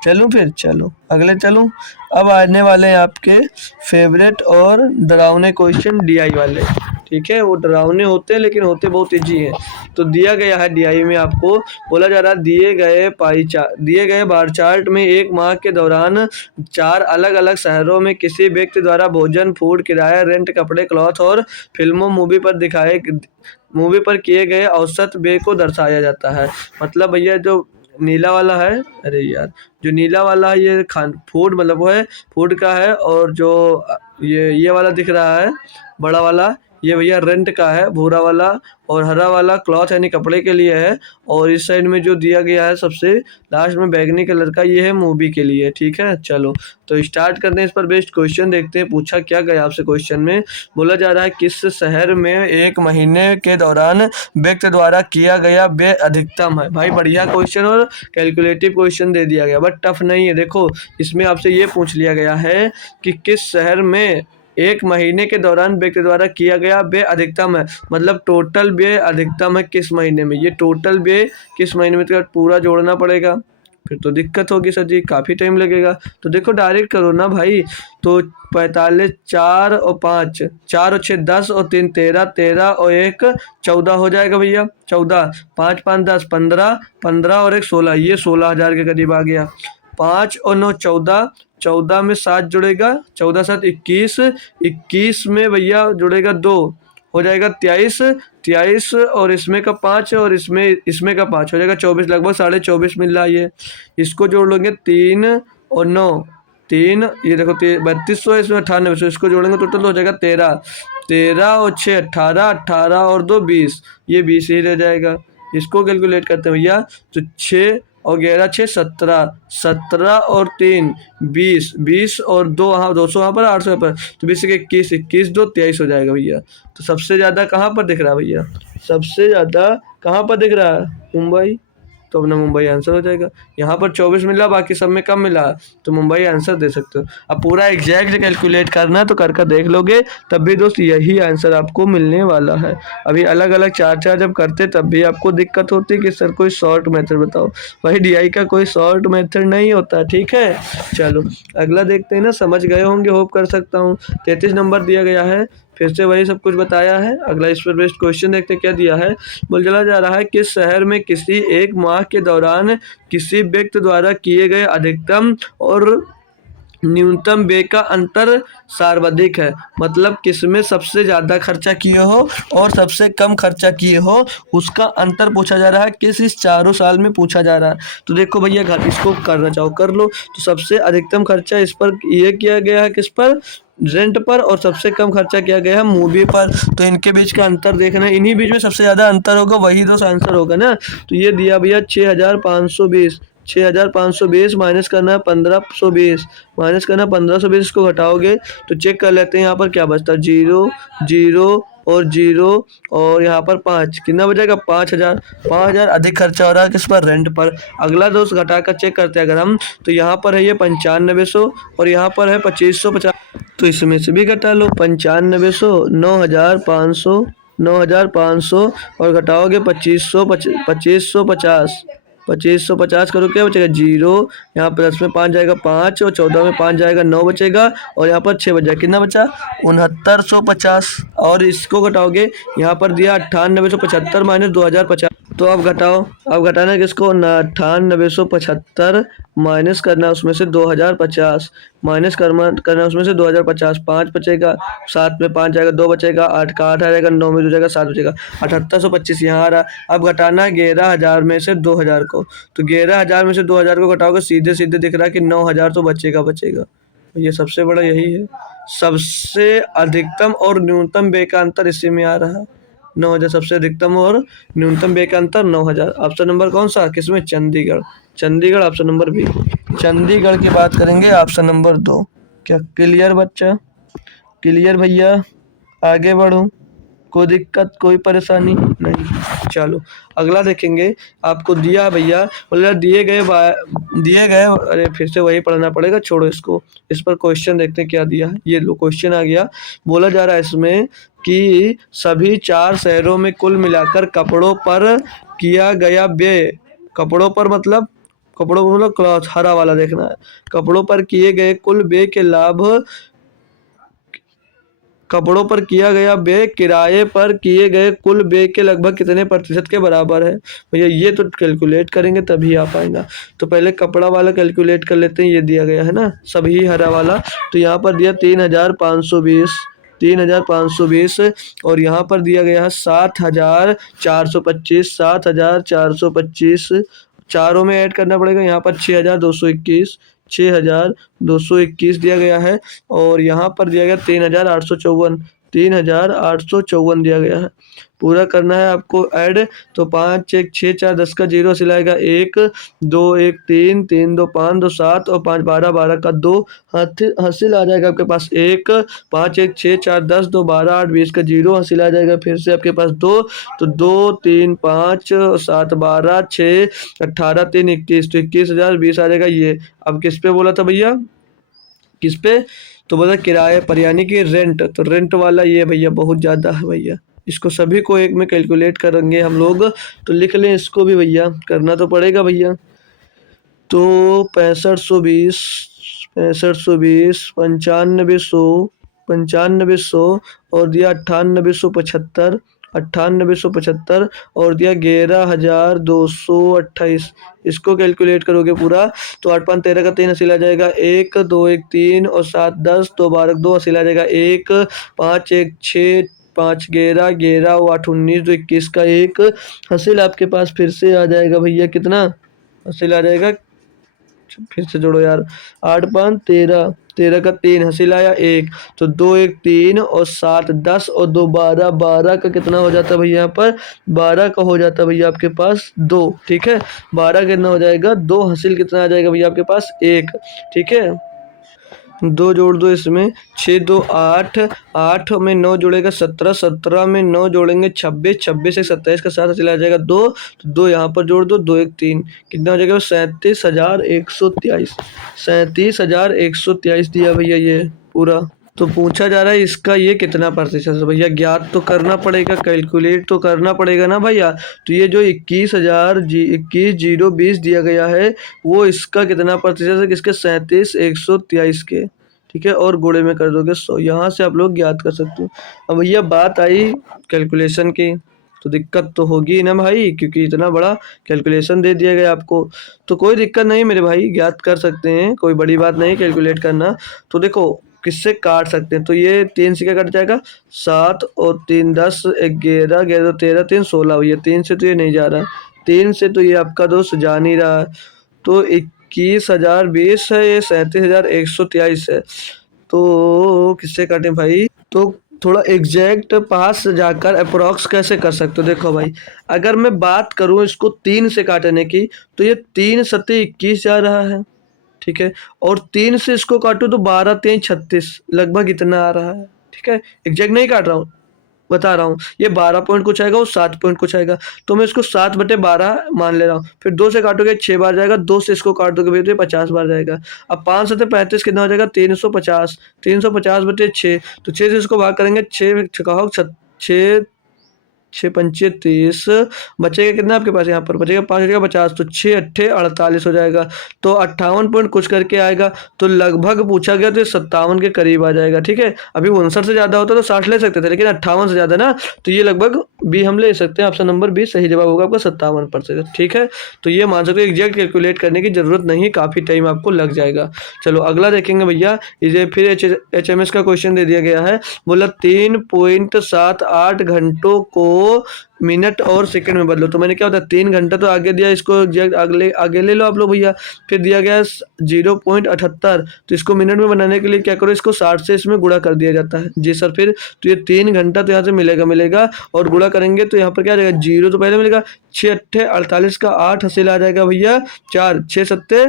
चलूं फिर, चलो अगले चलूं। अब आने वाले हैं आपके फेवरेट और डरावने क्वेश्चन डीआई वाले, ठीक है। वो डरावने होते हैं लेकिन होते बहुत ईजी हैं। तो दिया गया है डीआई में, आपको बोला जा रहा है दिए गए बार चार्ट में एक माह के दौरान 4 अलग अलग शहरों में किसी व्यक्ति द्वारा भोजन, फूड, किराया, रेंट, कपड़े, क्लॉथ और फिल्मों मूवी पर किए गए औसत व्यय को दर्शाया जाता है। मतलब भैया जो नीला वाला है, अरे यार, जो नीला वाला है ये फूड, मतलब वो है फूड का है, और जो ये वाला दिख रहा है बड़ा वाला, ये भैया रेंट का है, भूरा वाला, और हरा वाला क्लॉथ यानी कपड़े के लिए है, और इस साइड में जो दिया गया है सबसे लास्ट में बैगनी कलर का, ये है मूवी के लिए, ठीक है। चलो तो स्टार्ट करते हैं, इस पर बेस्ड क्वेश्चन देखते हैं। पूछा क्या गया आपसे क्वेश्चन में, बोला जा रहा है किस शहर में एक महीने के दौरान व्यक्ति द्वारा किया गया व्यय अधिकतम है। भाई बढ़िया क्वेश्चन और कैलकुलेटिव क्वेश्चन दे दिया गया, बट टफ नहीं है। देखो इसमें आपसे ये पूछ लिया गया है कि किस शहर में एक महीने के दौरान व्यक्ति द्वारा किया गया व्यय अधिकतम है, मतलब टोटल व्यय अधिकतम है किस महीने में। ये टोटल व्यय किस महीने में, तो पूरा जोड़ना पड़ेगा, फिर तो दिक्कत होगी सर जी, काफ़ी टाइम लगेगा। तो देखो डायरेक्ट करो ना भाई। तो 45, 4 और 5, 4 और 6 10 और 3 13, 13 और 1 14 हो जाएगा भैया। 14, 5 5 10 15, 15 और 1 16, ये 16,000 के करीब आ गया। 5 और 9 14, 14 में 7 जुड़ेगा, 14 7 21, 21 में भैया जुड़ेगा 2, हो जाएगा 23, 23 और इसमें का 5 और इसमें का 5 हो जाएगा 24, लगभग 24.5 मिल रहा है ये। इसको जोड़ लोगे 3 और 9, 3, ये देखो 3200, इसमें 9800, इसको जोड़ेंगे टोटल हो जाएगा 13, 13 और 6 18, 18 और 2 20, ये 20 ही रह जाएगा। इसको कैलकुलेट करते हैं भैया, तो 6 और 11 6 17, 17 और 3 20, 20 और 2 वहाँ 200 वहाँ पर 800 पर, तो 20 के 21, 21 2 23 हो जाएगा भैया। तो सबसे ज़्यादा कहाँ पर दिख रहा है भैया, सबसे ज़्यादा कहाँ पर दिख रहा है, मुंबई। तो अपना मुंबई आंसर हो जाएगा। यहाँ पर 24 मिला, बाकी सब में कम मिला, तो मुंबई आंसर दे सकते हो। अब पूरा एग्जैक्ट कैलकुलेट करना है तो कर देख लोगे, तब भी दोस्त यही आंसर आपको मिलने वाला है। अभी अलग अलग चार जब करते तब भी आपको दिक्कत होती कि सर कोई शॉर्ट मेथड बताओ। भाई डीआई का कोई शॉर्ट मेथड नहीं होता, ठीक है। चलो अगला देखते हैं ना, समझ गए होंगे होप कर सकता हूँ। 33 नंबर दिया गया है, फिर से वही सब कुछ बताया है। अगला इस पर बेस्ड क्वेश्चन देखते हैं क्या दिया है। बोला जा रहा है किस शहर में किसी एक माह के दौरान किसी व्यक्ति द्वारा किए गए अधिकतम और न्यूनतम व्यय का अंतर सर्वाधिक है, मतलब किसमें सबसे ज़्यादा खर्चा किए हो और सबसे कम खर्चा किए हो, उसका अंतर पूछा जा रहा है। किस इस चारों साल में पूछा जा रहा है। तो देखो भैया घर इसको करना चाहो कर लो। तो सबसे अधिकतम खर्चा इस पर यह किया गया है, किस पर, रेंट पर, और सबसे कम खर्चा किया गया है मूवी पर। तो इनके बीच का अंतर देखना है, इन्हीं बीच में सबसे ज़्यादा अंतर होगा, वही दोस्त आंसर होगा ना। तो ये दिया भैया 6,520, 6,520 माइनस करना है 1,520, माइनस करना 1,520, इसको घटाओगे तो चेक कर लेते हैं यहाँ पर क्या बचता है, 0 0 और 0 और यहाँ पर 5, कितना बचेगा 5,000। 5,000 अधिक खर्चा हो रहा है किस पर, रेंट पर। अगला दोस्त घटा कर चेक करते हैं अगर हम, तो यहाँ पर है ये 9500 और यहाँ पर है 2550, तो इसमें से भी घटा लो 9500, 9,500, 9,500 और घटाओगे 2550, 2550 करो क्या बचेगा 0, यहाँ पर 10 में 5 जाएगा 5 और 14 में 5 जाएगा 9 बचेगा, और यहाँ पर 6 बचा, कितना बचा 6950। और इसको घटाओगे, यहाँ पर दिया 9875 माइनस 2050, तो अब घटाओ, अब घटाना है किसको, 9875 माइनस करना है उसमें से 2050, माइनस करना है उसमें से 2050, 5 बचेगा, 7 में 5 जाएगा, 2 बचेगा, 8 का 8 आ जाएगा, 9 में 2 जाएगा, 7 बचेगा, 7825 यहाँ आ रहा। अब घटाना है 11,000 में से 2000 को, तो 11,000 में से 2000 को घटाओगे, सीधे सीधे दिख रहा है कि 9,000 तो बचेगा। ये सबसे बड़ा यही है, सबसे अधिकतम और न्यूनतम व्यय का अंतर इसी में आ रहा है। 9,000 सबसे अधिकतम और न्यूनतम व्यय का अंतर 9,000। ऑप्शन नंबर कौन सा किसमें, Chandigarh. Chandigarh option number B. Chandigarh की बात करेंगे ऑप्शन नंबर 2। क्या क्लियर बच्चा, क्लियर भैया, आगे बढ़ो, कोई दिक्कत कोई परेशानी नहीं। चलो अगला देखेंगे, आपको दिया भैया, बोला दिए गए, अरे फिर से वही पढ़ना पड़ेगा, छोड़ो इसको, इस पर क्वेश्चन देखते हैं क्या दिया है। ये लो क्वेश्चन आ गया, बोला जा रहा है इसमें कि सभी 4 शहरों में कुल मिलाकर कपड़ों पर किया गया व्यय, कपड़ों पर मतलब, कपड़ों पर मतलब क्लॉथ, हरा वाला देखना है, कपड़ों पर किए गए कुल व्यय के लाभ, कपड़ों पर किया गया व्यय किराए पर किए गए कुल व्यय के लगभग कितने प्रतिशत के बराबर है। भैया ये तो कैलकुलेट करेंगे तभी आ पाएगा। तो पहले कपड़ा वाला कैलकुलेट कर लेते हैं, ये दिया गया है ना सभी हरा वाला, तो यहाँ पर दिया 3,520, 3,520, और यहाँ पर दिया गया है 7,425, 7,425, चारों में ऐड करना पड़ेगा, यहाँ पर 6,221, 6,221 दिया गया है, और यहाँ पर दिया गया 3,854, 3,854 दिया गया है। पूरा करना है आपको ऐड, तो 5 1 6 4 10 का 0 सिलाएगा 1 2 1 3 3 2 5 2 7 और 5 12 12 का 2 हासिल आ जाएगा आपके पास 1 5 1 6 4 10 2 12 8 20 का 0 हासिल आ जाएगा, फिर से आपके पास 2, तो 2 3 5 7 12 6 18 3 21, तो 21,000 20 आ जाएगा ये। अब किस पे बोला था भैया, किस पे, तो बोला किराए पर यानी कि रेंट, तो रेंट वाला ये भैया बहुत ज़्यादा है भैया, इसको सभी को एक में कैलकुलेट करेंगे हम लोग, तो लिख लें इसको भी भैया, करना तो पड़ेगा भैया। तो 6520, 6520, 9500, 9500, और दिया 9875, 9875, और दिया 11,228, इसको कैलकुलेट करोगे पूरा, तो 8 5 13 का 3 हासिल आ जाएगा 1 2 1 3 और 7 10 2 12 2 हासिल आ जाएगा 1 5 1 6 5 11 11 और 8 19 तो 21 का 1 हासिल आपके पास फिर से आ जाएगा भैया, कितना हासिल आ जाएगा, फिर से जोड़ो यार, 8 5 13, 13 का 3 हासिल आया 1, तो 2 1 3 और 7 10 और 2 12, 12 का कितना हो जाता है भैया, यहाँ पर 12 का हो जाता है भैया आपके पास 2, ठीक है, 12 कितना हो जाएगा 2, हासिल कितना आ जाएगा भैया आपके पास 1, ठीक है। 2 जोड़ दो इसमें, 6 2 8, 8 में 9 जुड़ेगा 17, 17 में 9 जोड़ेंगे 26, 26 से 27 का 7 चला जाएगा 2, तो 2 यहाँ पर जोड़ दो, 2 1 3, कितना हो जाएगा 37,123, 37,123 दिया भैया ये पूरा। तो पूछा जा रहा है इसका ये कितना प्रतिशत है भैया, ज्ञात तो करना पड़ेगा, कैलकुलेट तो करना पड़ेगा ना भैया। तो ये जो 21,020 दिया गया है वो इसका कितना प्रतिशत है, किसके 37,123 के, ठीक है, और गुणे में कर दोगे 100, यहाँ से आप लोग ज्ञात कर सकते हो। अब भैया बात आई कैलकुलेशन की, तो दिक्कत तो होगी ना भाई, क्योंकि इतना बड़ा कैलकुलेशन दे दिया गया आपको, तो कोई दिक्कत नहीं मेरे भाई, ज्ञात कर सकते हैं, कोई बड़ी बात नहीं कैलकुलेट करना। तो देखो किससे काट सकते हैं, तो ये 3 से क्या कट जाएगा 7 और 3 10, 11 11 13 3 16 भैया, 3 से तो ये नहीं जा रहा, 3 से तो ये आपका दोस्त जा नहीं रहा है, तो 21,020 है, ये 37,123 है, तो किससे काटें भाई, तो थोड़ा एग्जैक्ट पास जाकर अप्रोक्स कैसे कर सकते हो, देखो भाई अगर मैं बात करूं इसको 3 से काटने की, तो ये 3 सत्ते 21 जा रहा है, ठीक है, और 3 से इसको काटो तो 12 3 36 लगभग इतना आ रहा है, ठीक है, एग्जैक्ट नहीं काट रहा हूँ, बता रहा हूँ, ये 12 पॉइंट कुछ आएगा और 7 पॉइंट कुछ आएगा, तो मैं इसको 7/12 मान ले रहा हूँ, फिर 2 से काटोगे 6 बार जाएगा, 2 से इसको काट दोगे भैया तो ये 50 बार जाएगा। अब 5 7 35 कितना हो जाएगा 350, 350/6, तो 6 से इसको भाग करेंगे, 6 6 6 6 पंचे 30, बचेगा कितना आपके पास, यहाँ पर बचेगा 5 बचेगा 50, तो 6 अट्ठे 48 हो जाएगा। तो 58 पॉइंट कुछ करके आएगा, तो लगभग पूछा गया तो ये 57 के करीब आ जाएगा। ठीक है, अभी 59 से ज़्यादा होता तो 60 ले सकते थे, लेकिन 58 से ज़्यादा ना, तो ये लगभग बी हम ले सकते हैं। ऑप्शन नंबर बी सही जवाब होगा आपका 57%। ठीक है, तो ये मान सकते हो एग्जैक्ट कैलकुलेट करने की जरूरत नहीं, काफ़ी टाइम आपको लग जाएगा। चलो अगला देखेंगे भैया, इसे फिर HMS का क्वेश्चन दे दिया गया है। बोला 3.78 घंटों को मिनट और सेकंड में बदलो। तो मैंने क्या होता है 3 घंटा तो आगे दिया, इसको अगले आगे ले लो आप लोग भैया। फिर दिया गया है 0.78, तो इसको मिनट में बनाने के लिए क्या करो, इसको 60 से इसमें गुणा कर दिया जाता है। जी सर। फिर तो ये 3 घंटा तो यहाँ से मिलेगा और गुणा करेंगे तो यहाँ पर क्या आ जाएगा, 0 तो पहले मिलेगा, 6 अट्ठे 48 का 8 हासिल आ जाएगा भैया 4, 6 सत्ते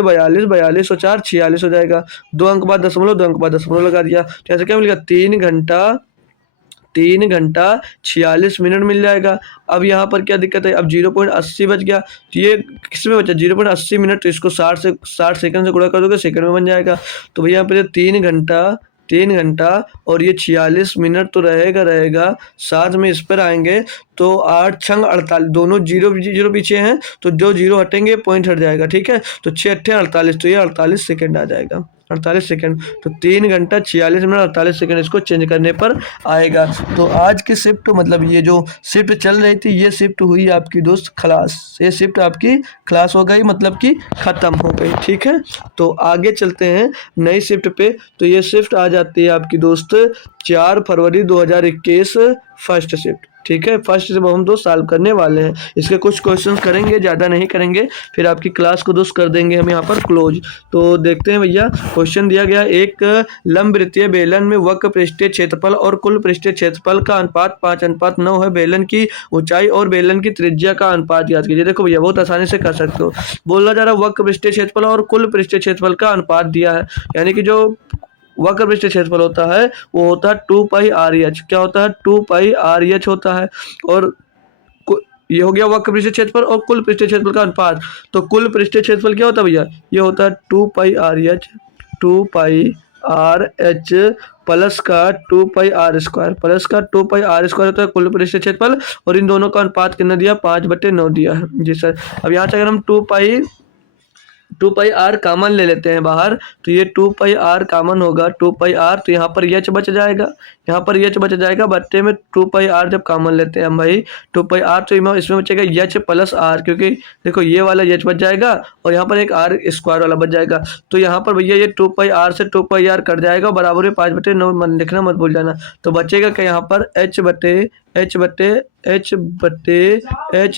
42, 42 और 4 46 हो जाएगा। 2 अंक बाद दशमलव लगा दिया, तो ऐसे क्या मिलेगा 3 घंटा 46 मिनट मिल जाएगा। अब यहाँ पर क्या दिक्कत है, अब 0.80 बच गया, तो ये किस में बचा 0.80 मिनट, तो इसको 60 सेकंड से गुणा कर दोगे, सेकंड में बन जाएगा। तो भैया यहाँ पर 3 घंटा और ये 46 मिनट तो रहेगा, साथ में इस पर आएंगे तो 8 छंग 48, दोनों जीरो जीरो पीछे हैं, तो जो जीरो हटेंगे पॉइंट हट जाएगा। ठीक है, तो 6 अट्ठे 48, तो ये 48 सेकंड आ जाएगा, 48 सेकंड। तो 3 घंटा 46 मिनट 48 सेकंड इसको चेंज करने पर आएगा। तो आज की शिफ्ट मतलब ये जो शिफ्ट चल रही थी, ये शिफ्ट हुई आपकी दोस्त खलास, ये शिफ्ट आपकी खलास हो गई, मतलब कि ख़त्म हो गई। ठीक है, तो आगे चलते हैं नई शिफ्ट पे। तो ये शिफ्ट आ जाती है आपकी दोस्त 4 फरवरी 2021 फर्स्ट शिफ्ट। ठीक है, फर्स्ट शिफ्ट हम दोस्त सॉल्व करने वाले हैं। इसके कुछ क्वेश्चंस करेंगे, ज़्यादा नहीं करेंगे, फिर आपकी क्लास को दोस्त कर देंगे हम यहाँ पर क्लोज। तो देखते हैं भैया, क्वेश्चन दिया गया, एक लंबवृत्तीय बेलन में वक्र पृष्ठीय क्षेत्रफल और कुल पृष्ठीय क्षेत्रफल का अनुपात 5:9 है। बेलन की ऊंचाई और बेलन की त्रिज्या का अनुपात याद कीजिए। देखो भैया बहुत आसानी से कर सकते हो। बोला जा रहा है वक्र पृष्ठीय क्षेत्रफल और कुल पृष्ठीय क्षेत्रफल का अनुपात दिया है, यानी कि जो वक्र पृष्ठीय क्षेत्रफल होता है वो होता है 2πr/h। क्या होता है 2πr/h होता है। और ये हो गया वक्र पृष्ठीय क्षेत्रफल और कुल पृष्ठीय क्षेत्रफल का अनुपात। तो कुल पृष्ठीय क्षेत्रफल क्या होता है भैया, ये होता है 2πr/h, 2πr/h प्लस का 2πr² प्लस का 2πr² होता है कुल पृष्ठीय क्षेत्रफल, और इन दोनों का अनुपात कितना दिया 5/9 दिया है। जी सर। अब यहाँ से अगर हम 2πr कॉमन ले लेते हैं बाहर, तो ये 2πr कॉमन होगा, 2πr, तो यहाँ पर h बच जाएगा, यहाँ पर h बच जाएगा बट्टे में 2πr जब कॉमन लेते हैं हम भाई 2πr, तो इसमें बचेगा h प्लस r, क्योंकि देखो ये वाला h बच जाएगा और यहाँ पर एक r² वाला बच जाएगा। तो यहाँ पर भैया ये 2πr से 2πr कट जाएगा, बराबर में 5/9 लिखना मत भूल जाना। तो बचेगा क्या यहाँ पर h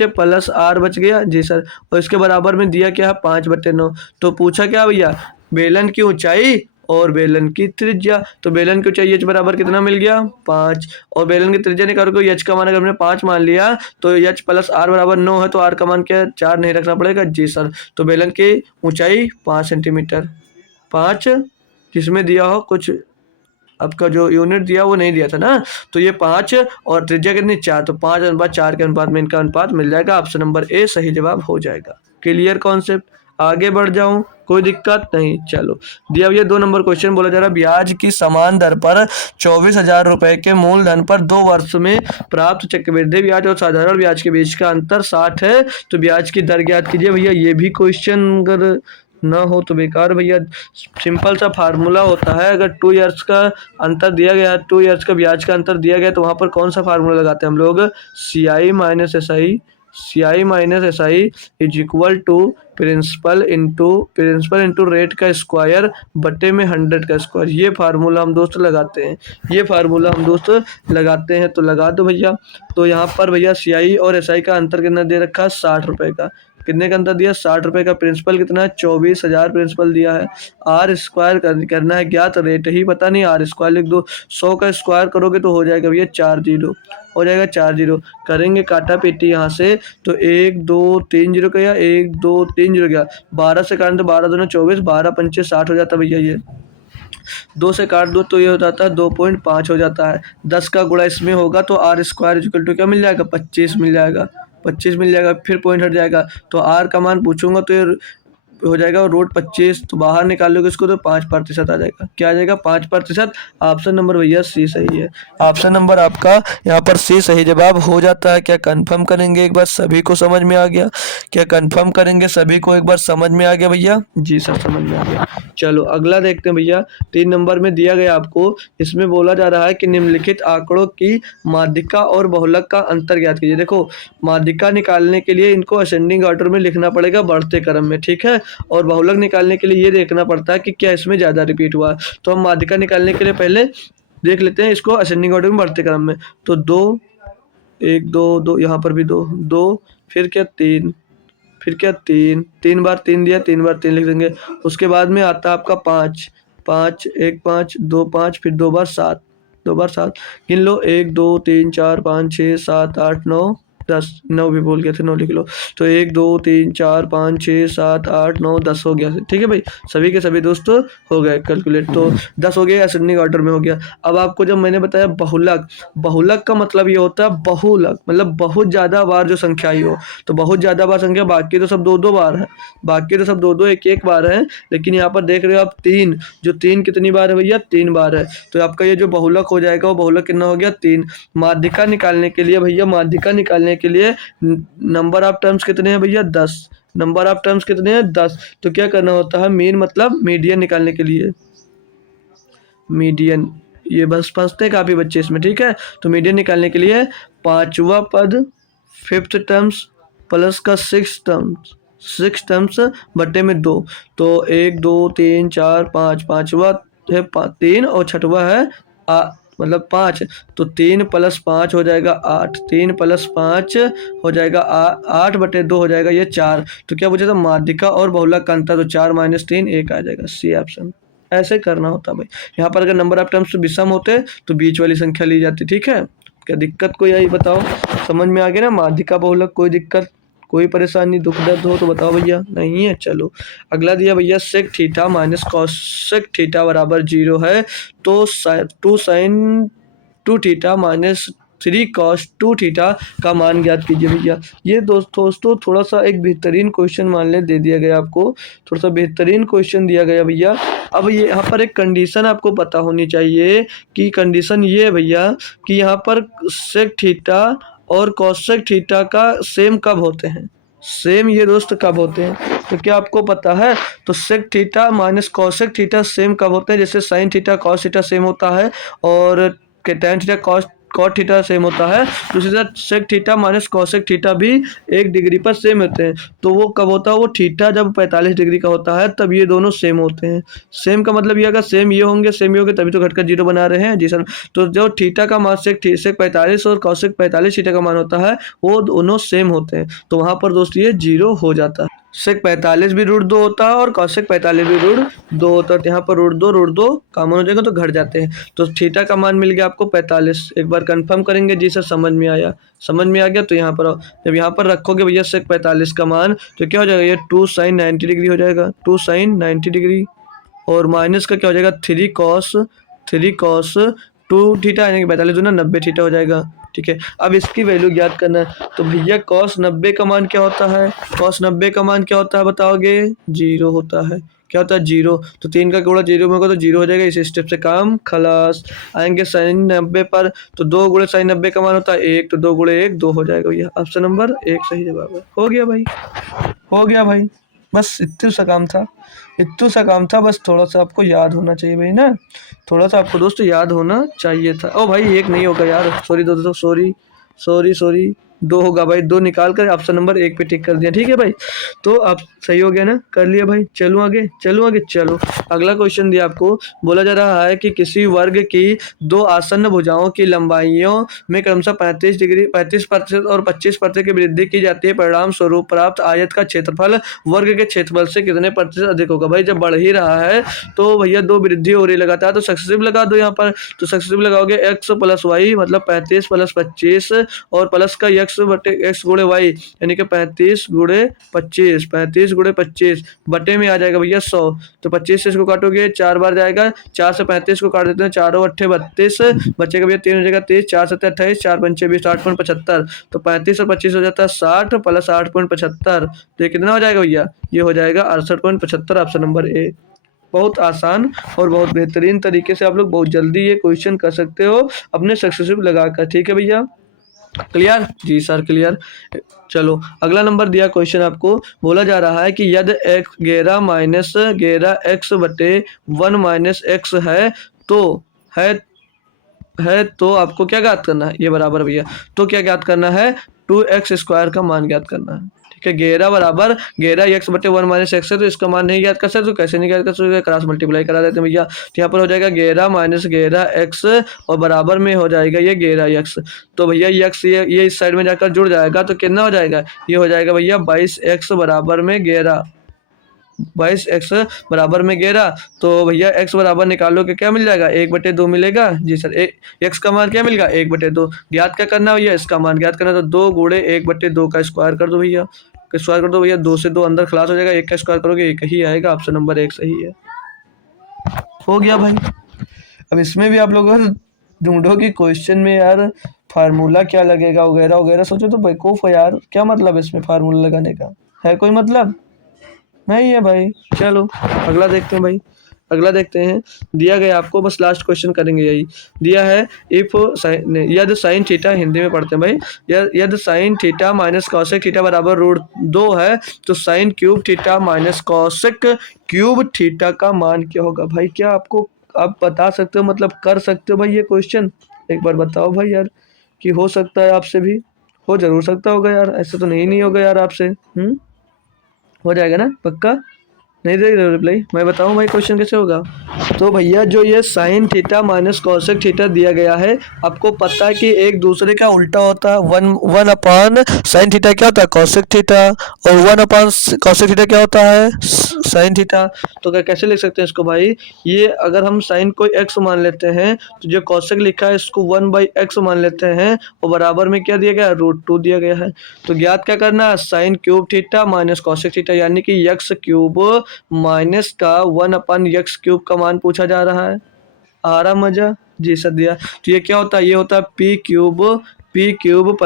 प्लस r बच गया। जी सर। और इसके बराबर में दिया क्या है 5/9। तो पूछा क्या भैया, बेलन की ऊंचाई और बेलन की त्रिज्या। तो बेलन की ऊंचाई h बराबर कितना मिल गया 5, और बेलन की त्रिज्या निकालो, h का मान अगर हमने 5 मान लिया तो h प्लस r बराबर 9 है, तो r का मान क्या 4 नहीं रखना पड़ेगा। जी सर। तो बेलन की ऊंचाई 5 सेंटीमीटर, 5 जिसमें दिया हो कुछ आपका जो यूनिट दिया वो नहीं दिया था ना, तो ये 5 और त्रिज्या कितनी 4, तो 5:4 के अनुपात में इनका अनुपात मिल जाएगा। ऑप्शन नंबर ए सही जवाब हो जाएगा। क्लियर कॉन्सेप्ट, आगे बढ़ जाऊं, कोई दिक्कत नहीं। चलो दिया भैया 2 नंबर क्वेश्चन, बोला जा रहा ब्याज की समान दर पर 24,000 रुपए के मूलधन पर 2 वर्ष में प्राप्त चक्रवृद्धि ब्याज और साधारण ब्याज के बीच का अंतर 60 है, तो ब्याज की दर ज्ञात कीजिए। भैया ये भी क्वेश्चन अगर ना हो तो बेकार भैया, सिंपल सा फार्मूला होता है। अगर 2 इयर्स का अंतर दिया गया है, 2 इयर्स का ब्याज का अंतर दिया गया, तो वहाँ पर कौन सा फार्मूला लगाते हैं हम लोग, CI minus SI is equal to principal into rate का स्क्वायर बटे में 100 का स्क्वायर। ये फार्मूला हम दोस्त लगाते हैं, तो लगा दो भैया। तो यहाँ पर भैया CI और SI का अंतर कितना दे रखा है 60 रुपये का, कितने का अंतर दिया 60 रुपये का। प्रिंसिपल कितना है 24,000 प्रिंसिपल दिया है। R स्क्वायर करना है ज्ञात, रेट ही पता नहीं, R स्क्वायर लिख दो। 100 का स्क्वायर करोगे तो हो जाएगा भैया 40 हो जाएगा, 40 करेंगे काटा पेटी यहाँ से, तो 1 2 3 0 गया, 1 2 3 0 गया, 12 से काटें तो 12 दूनी 24, 12 पंचे 60 हो जाता भैया। ये 2 से काट दो तो ये हो जाता है 2.5 हो जाता है। 10 का गुणा इसमें होगा तो R स्क्वायर इक्वल टू क्या मिल जाएगा 25 मिल जाएगा, 25 मिल जाएगा। फिर पॉइंट हट जाएगा, तो R का मान पूछूंगा तो ये हो जाएगा रूट 25, तो बाहर निकालोगे इसको तो 5% आ जाएगा। क्या आ जाएगा? 5%। ऑप्शन नंबर भैया सी सही है। ऑप्शन नंबर आपका यहाँ पर सी सही जवाब हो जाता है। क्या कंफर्म करेंगे एक बार? सभी को समझ में आ गया? क्या कंफर्म करेंगे सभी को एक बार? समझ में आ गया भैया? जी सर, समझ में आ गया। चलो अगला देखते हैं भैया। 3 नंबर में दिया गया आपको, इसमें बोला जा रहा है कि निम्नलिखित आंकड़ों की माध्यिका और बहुलक का अंतर ज्ञात कीजिए। देखो, माध्यिका निकालने के लिए इनको असेंडिंग ऑर्डर में लिखना पड़ेगा, बढ़ते क्रम में, ठीक है। और बहुलक निकालने के लिए ये देखना पड़ता है कि क्या इसमें ज़्यादा रिपीट हुआ। तो हम माध्यिका निकालने के लिए पहले देख लेते हैं इसको असेंडिंग ऑर्डर में, बढ़ते क्रम में। तो 2, 1 2 2, यहाँ पर भी 2 2, फिर क्या 3, फिर क्या 3, 3 बार 3 दिया, 3 बार 3 लिख देंगे। उसके बाद में आता है आपका 5 5, 1 5 2 5, फिर 2 बार 7, 2 बार 7 गिन लो, 1 2 3 4 5 6 7 8 9 10, 9 भी बोल गए थे, 9 लिख लो। तो 1 2 3 4 5 6 7 8 9 10 हो गया, ठीक है भाई। सभी के सभी दोस्तों हो गए कैलकुलेट, तो 10 हो गया, असेंडिंग ऑर्डर में हो गया। अब आपको जब मैंने बताया बहुलक, बहुलक का मतलब ये होता है बहुलक, मतलब बहुत ज़्यादा बार जो संख्या आई हो। तो बहुत ज़्यादा बार संख्या, बाकी तो सब 2 2 बार है, बाकी तो सब 2 2 1 1 बार है, लेकिन यहाँ पर देख रहे हो आप 3, जो 3 कितनी बार है भैया? 3 बार है। तो आपका ये जो बहुलक हो जाएगा वो बहुलक कितना हो गया? 3। माध्यिका निकालने के लिए भैया, माध्यिका निकालने के लिए नंबर ऑफ टर्म्स कितने हैं भैया? 10। नंबर ऑफ टर्म्स कितने हैं? 10। तो क्या करना होता है? मीन मतलब मीडियन निकालने के लिए, मीडियन, ये बस फंसते हैं काफ़ी बच्चे इसमें, ठीक है। तो मीडियन निकालने के लिए 5वां पद 5th टर्म्स प्लस का 6 टर्म्स बटे में 2, तो 1 2 3 4 5, 5वां है 3 और 6वां है मतलब 5, तो 3 + 5 हो जाएगा 8, 3 + 5 हो जाएगा 8 बटे 2 हो जाएगा ये 4। तो क्या पूछा था? माध्यिका और बहुलक का अंतर, तो 4 - 3 1 आ जाएगा, सी ऑप्शन। ऐसे करना होता भाई। यहाँ पर अगर नंबर ऑफ टर्म्स विषम होते तो बीच वाली संख्या ली जाती, ठीक है। क्या दिक्कत कोई आई बताओ? समझ में आ गया ना? माध्यिका बहुलक, कोई दिक्कत, कोई परेशानी, दुख दर्द हो तो बताओ भैया। नहीं है? चलो अगला दिया भैया, sec theta minus cosec theta बराबर 0 है, तो 2 sin 2 theta minus 3 cos 2 theta का मान ज्ञात कीजिए भैया। ये दोस्तों थोड़ा सा एक बेहतरीन क्वेश्चन मान ले दे दिया गया आपको, थोड़ा सा बेहतरीन क्वेश्चन दिया गया भैया। अब ये यहाँ पर एक कंडीशन आपको पता होनी चाहिए कि कंडीशन ये है भैया कि यहाँ पर सेक थीटा और कॉसेक थीटा का सेम कब होते हैं? सेम ये दोस्त कब होते हैं? तो क्या आपको पता है? तो sec theta minus cosec theta same कब होते हैं? जैसे sine theta cos theta same होता है और tan theta cot theta same होता है, तो उसी तरह sec theta minus cosec theta भी 1 डिग्री पर सेम होते हैं। तो वो कब होता है? वो थीटा जब 45 डिग्री का होता है तब ये दोनों सेम होते हैं। सेम का मतलब ये अगर सेम ये होंगे, सेम ये होंगे, तभी तो घटकर 0 बना रहे हैं। जी सर। तो जो थीटा का मान सेक 45 और कॉसेक 45 थीटा का मान होता है वो दोनों सेम होते हैं, तो वहाँ पर दोस्त ये 0 हो जाता है। सेक 45 भी √2 होता है और कॉसेक 45 भी √2 होता है। यहाँ पर √2 कॉमन हो जाएगा तो घट जाते हैं। तो थीटा का मान मिल गया आपको 45। एक बार कंफर्म करेंगे? जी सर, समझ में आया, समझ में आ गया। तो यहाँ पर जब यहाँ पर रखोगे भैया सेक 45 का मान, तो क्या हो जाएगा? ये 2 sin 90 डिग्री हो जाएगा, 2 sin 90 डिग्री, और माइनस का क्या हो जाएगा? 3 cos 2 थीटा, यानी कि 45 दूना 90 थीटा हो जाएगा, ठीक है। अब इसकी वैल्यू ज्ञात करना है, तो भैया cos 90 का मान क्या होता है? cos 90 का मान क्या होता है बताओगे? 0 होता है। क्या होता है? 0। तो 3 का गुणा 0 में होगा तो 0 हो जाएगा। इस स्टेप से काम खलास। आएंगे sin 90 पर, तो 2 गुणे sin 90 का मान होता है 1, तो 2 गुणे 1 2 हो जाएगा भैया। ऑप्शन नंबर 1 सही जवाब है। हो गया भाई, हो गया भाई, बस इतना सा काम था, इतना सा काम था। बस थोड़ा सा आपको याद होना चाहिए भाई ना, थोड़ा सा आपको दोस्तों याद होना चाहिए था। ओ भाई 1 नहीं होगा यार, सॉरी दोस्तों, सॉरी 2 होगा भाई। 2 निकाल कर ऑप्शन नंबर 1 पे टिक कर दिया, ठीक है भाई। तो आप सही हो गया ना, कर लिया भाई। चलो आगे, चलो अगला क्वेश्चन दिया आपको। बोला जा रहा है कि किसी वर्ग की 2 आसन्न भुजाओं की लंबाइयों में क्रमशः 35% और 25% की वृद्धि की जाती है। परिणाम स्वरूप प्राप्त आयत का क्षेत्रफल वर्ग के क्षेत्रफल से कितने प्रतिशत अधिक होगा? भाई जब बढ़ ही रहा है तो भैया 2 वृद्धि हो रही लगातार, तो सक्सेसिव लगा दो यहाँ पर। तो सक्सेसिव लगाओगे x + y मतलब 35 + 25 और प्लस का x एक्स बटे एक्स गुणे वाई यानी कि 35 गुणे 25, 35 गुणे 25 बटे में आ जाएगा भैया 100। तो 25 से इसको काटोगे 4 बार जाएगा, 4 से 35 को काट देते हैं, 4 अट्ठे 32 बचेगा भैया 3 हो जाएगा 30, 4 सत्ते 28, 4 पंचे 20, 8.75। तो 35 और 25 हो जाता है 60 प्लस 8.75, तो ये कितना हो जाएगा भैया? ये हो जाएगा 68.75, ऑप्शन नंबर ए। बहुत आसान और बहुत बेहतरीन तरीके से आप लोग बहुत जल्दी ये क्वेश्चन कर सकते हो अपने सक्सेसिव लगाकर। ठीक है भैया, क्लियर? जी सर क्लियर। चलो अगला नंबर दिया क्वेश्चन आपको, बोला जा रहा है कि यदि एक्स 11 माइनस 11 एक्स बटे 1 माइनस एक्स है तो आपको क्या ज्ञात करना है? ये बराबर भैया, तो क्या ज्ञात करना है? 2x² का मान ज्ञात करना है। ठीक है, 11 बराबर 11 एक्स बटे 1 माइनस एक्स है, तो इसका मान नहीं ज्ञात कर सकते, तो कैसे नहीं ज्ञात कर सकते? क्रॉस मल्टीप्लाई करा देते हैं भैया। तो यहाँ पर हो जाएगा 11 माइनस 11 एक्स और बराबर में हो जाएगा ये 11 एक्स। तो भैया एक्स ये इस साइड में जाकर जुड़ जाएगा, तो कितना हो जाएगा? ये हो जाएगा भैया 22 एक्स बराबर में 11, 22 एक्स बराबर में 11। तो भैया एक्स बराबर निकालो कि क्या मिल जाएगा? 1/2 मिलेगा। जी सर, एक्स का मान क्या मिलेगा? 1/2। ज्ञात क्या करना भैया? इसका मान ज्ञात करना, तो 2 गुणे 1/2 का स्क्वायर कर दो भैया, स्क्वायर कर दो भैया, 2 से 2 अंदर खलास हो जाएगा, 1 का स्क्वायर करोगे 1 ही आएगा, ऑप्शन नंबर 1 सही है। हो गया भाई। अब इसमें भी आप लोग ढूंढो कि क्वेश्चन में यार फार्मूला क्या लगेगा वगैरह वगैरह, सोचो तो बेवकूफ़ है यार, क्या मतलब इसमें फार्मूला लगाने का? है कोई मतलब नहीं है भाई। चलो अगला देखते हैं भाई, अगला देखते हैं। दिया गया आपको, बस लास्ट क्वेश्चन करेंगे यही दिया है। इफ यदि साइन थीटा, हिंदी में पढ़ते हैं भाई, यदि sine theta minus cosec theta बराबर √2 है, तो sine cube theta minus cosec cube theta का मान क्या होगा? भाई क्या आपको आप बता सकते हो, मतलब कर सकते हो भाई ये क्वेश्चन? एक बार बताओ भाई यार, कि हो सकता है आपसे भी? हो जरूर सकता होगा यार, ऐसा तो नहीं होगा यार आपसे। हो जाएगा ना पक्का? नहीं देख रहे हो रिप्लाई? मैं बताऊं भाई क्वेश्चन कैसे होगा? तो भैया जो ये sine theta minus cosec theta दिया गया है, आपको पता है कि एक दूसरे का उल्टा होता है। वन अपॉन साइन थीटा क्या होता है? कॉसेक थीटा, और 1 अपॉन कॉसेक थीटा क्या होता है? Sine theta. तो क्या कैसे लिख सकते हैं इसको भाई? ये अगर हम साइन को x मान लेते हैं, तो जो कॉसेक लिखा है इसको 1/x मान लेते हैं, और बराबर में क्या दिया गया है? √2 दिया गया है। तो ज्ञात क्या करना है? Sine cube theta minus cosec theta, यानी कि x क्यूब माइनस का 1/x³ का मान पूछा जा रहा है। आ रहा मजा? जी सर दिया। तो ये क्या होता है? ये होता है p³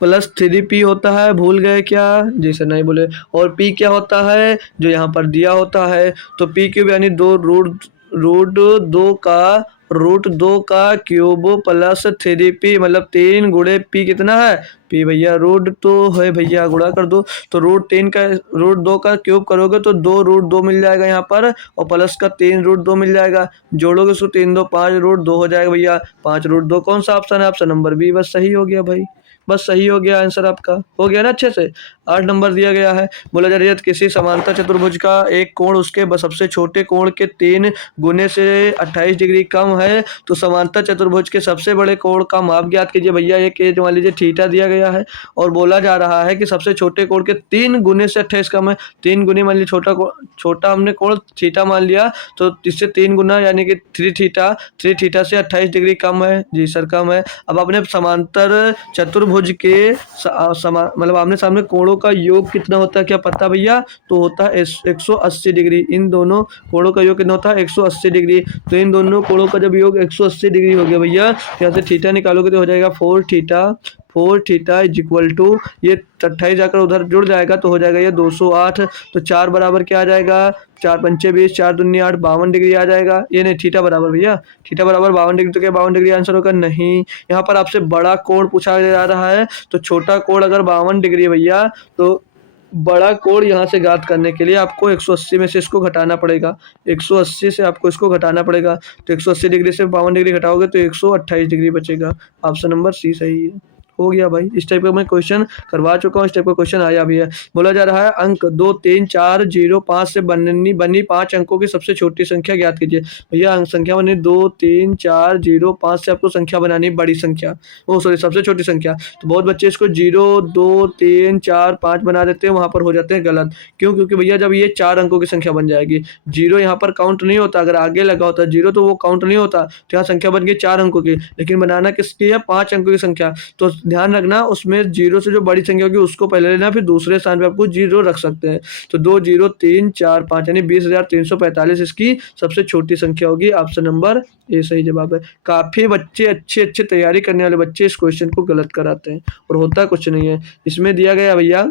प्लस 3p होता है। भूल गए क्या? जी सर नहीं बोले। और p क्या होता है? जो यहाँ पर दिया होता है। तो p³ यानी √2 का क्यूब प्लस 3p, मतलब 3 गुणे p कितना है? p भैया √2 है भैया, गुणा कर दो। तो √2 का क्यूब करोगे तो 2√2 मिल जाएगा यहाँ पर, और प्लस का 3√2 मिल जाएगा। जोड़ोगे उसको 3 2 5√2 हो जाएगा भैया, 5√2। कौन सा ऑप्शन है? Option number B. बस सही हो गया भाई, बस सही हो गया आंसर आपका। हो गया ना अच्छे से? 8 नंबर दिया गया है। बोला जा रहा है किसी समांतर चतुर्भुज का एक कोण उसके सबसे छोटे कोण के 3 गुने से 28 डिग्री कम है, तो समांतर चतुर्भुज के सबसे बड़े कोण का माप ज्ञात कीजिए। भैया एक मान लीजिए थीटा दिया गया है, और बोला जा रहा है कि सबसे छोटे कोण के 3 गुने से 28 कम है। 3 गुने मान लीजिए छोटा हमने कोण थीटा मान लिया, तो इससे 3 गुना यानी कि 3 थीटा से 28 डिग्री कम है। जी सर कम है। अब आपने समांतर चतुर्भुज के मतलब आमने सामने कोणों का योग कितना होता है क्या पता भैया? तो होता है 180 डिग्री। इन दोनों कोणों का योग कितना होता है? 180 डिग्री। तो इन दोनों कोणों का जब योग 180 डिग्री हो गया भैया, यहाँ से थीटा निकालोगे तो हो जाएगा 4 थीटा इज इक्वल टू, ये 28 जाकर उधर जुड़ जाएगा तो हो जाएगा ये 208। तो 4 बराबर क्या आ जाएगा? 4 पंचे 20, 4 दूनी 8, 52 डिग्री आ जाएगा। ये नहीं, थीटा बराबर भैया, थीटा बराबर 52 डिग्री। तो क्या 52 डिग्री आंसर होगा? नहीं। यहाँ पर आपसे बड़ा कोण पूछा जा रहा है, तो छोटा कोण अगर 52 डिग्री है भैया, तो बड़ा कोण यहाँ से ज्ञात करने के लिए आपको 180 में से इसको घटाना पड़ेगा। 180 से आपको इसको घटाना पड़ेगा, तो 180 डिग्री से 52 डिग्री घटाओगे तो 128 डिग्री बचेगा। ऑप्शन नंबर सी सही है। हो गया भाई। इस टाइप का मैं क्वेश्चन करवा चुका हूँ, इस टाइप का क्वेश्चन आया भी है। बोला जा रहा है अंक 2 3 4 0 5 से बनी 5 अंकों की सबसे छोटी संख्या ज्ञात कीजिए। भैया अंक संख्या बनी 2 3 4 0 5 से आपको संख्या बनानी बड़ी संख्या, ओ सॉरी सबसे छोटी संख्या। तो बहुत बच्चे इसको 0 2 3 4 5 बना देते हैं, वहां पर हो जाते हैं गलत। क्यों? क्योंकि भैया जब ये 4 अंकों की संख्या बन जाएगी, 0 यहाँ पर काउंट नहीं होता। अगर आगे लगा होता 0 तो वो काउंट नहीं होता, तो यहाँ संख्या बन गई 4 अंकों की। लेकिन बनाना किसकी है? 5 अंकों की संख्या। तो ध्यान रखना उसमें 0 से जो बड़ी संख्या होगी उसको पहले लेना, फिर दूसरे स्थान पे आपको 0 रख सकते हैं। तो 2 0 3 4 5 यानी 20,345 इसकी सबसे छोटी संख्या होगी। ऑप्शन नंबर ए सही जवाब है। काफ़ी बच्चे अच्छे तैयारी करने वाले बच्चे इस क्वेश्चन को गलत कराते हैं और होता कुछ नहीं है। इसमें दिया गया भैया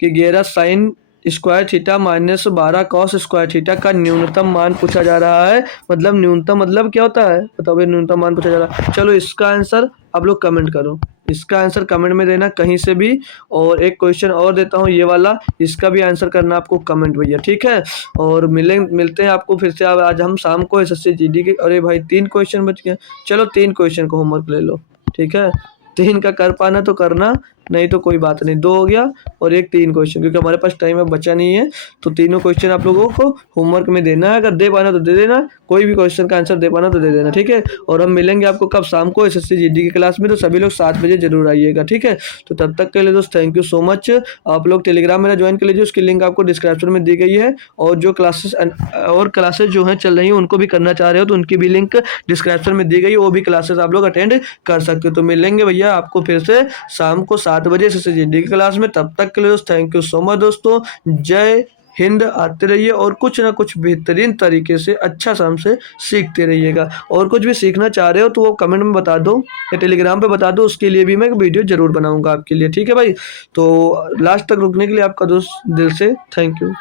कि 11 sine square theta minus 12 cos square theta का न्यूनतम मान पूछा जा रहा है। मतलब न्यूनतम मतलब क्या होता है बताओ भाई, न्यूनतम मान पूछा जा रहा है। चलो इसका आंसर आप लोग कमेंट करो, इसका आंसर कमेंट में देना कहीं से भी। और एक क्वेश्चन और देता हूँ ये वाला, इसका भी आंसर करना आपको कमेंट भैया, ठीक है। और मिलते हैं आपको फिर से। आज हम शाम को एसएससी जीडी के, अरे भाई 3 क्वेश्चन बच गए। चलो 3 क्वेश्चन को होमवर्क ले लो, ठीक है। 3 का कर पाना तो करना, नहीं तो कोई बात नहीं। 2 हो गया और एक 3 क्वेश्चन, क्योंकि हमारे पास टाइम अब बचा नहीं है। तो तीनों क्वेश्चन आप लोगों को होमवर्क में देना है। अगर दे पाना तो दे देना, कोई भी क्वेश्चन का आंसर दे पाना तो दे देना, ठीक है। और हम मिलेंगे आपको कब, शाम को एसएससी जीडी की क्लास में। तो सभी लोग 7 बजे जरूर आइएगा, ठीक है। तो तब तक के लिए दोस्त थैंक यू सो मच। आप लोग टेलीग्राम मेरा ज्वाइन कर लीजिए, उसकी लिंक आपको डिस्क्रिप्शन में दी गई है। और जो क्लासेस जो हैं चल रही हैं उनको भी करना चाह रहे हो तो उनकी भी लिंक डिस्क्रिप्शन में दी गई है, वो भी क्लासेस आप लोग अटेंड कर सकते हो। तो मिलेंगे भैया आपको फिर से शाम को 7 बजे एसएससी जीडी की क्लास में। तब तक के लिए दोस्त थैंक यू सो मच दोस्तों। जय हिंद। आते रहिए और कुछ ना कुछ बेहतरीन तरीके से अच्छा सा हमसे सीखते रहिएगा। और कुछ भी सीखना चाह रहे हो तो वो कमेंट में बता दो या टेलीग्राम पे बता दो, उसके लिए भी मैं एक वीडियो जरूर बनाऊंगा आपके लिए, ठीक है भाई। तो लास्ट तक रुकने के लिए आपका दोस्त दिल से थैंक यू।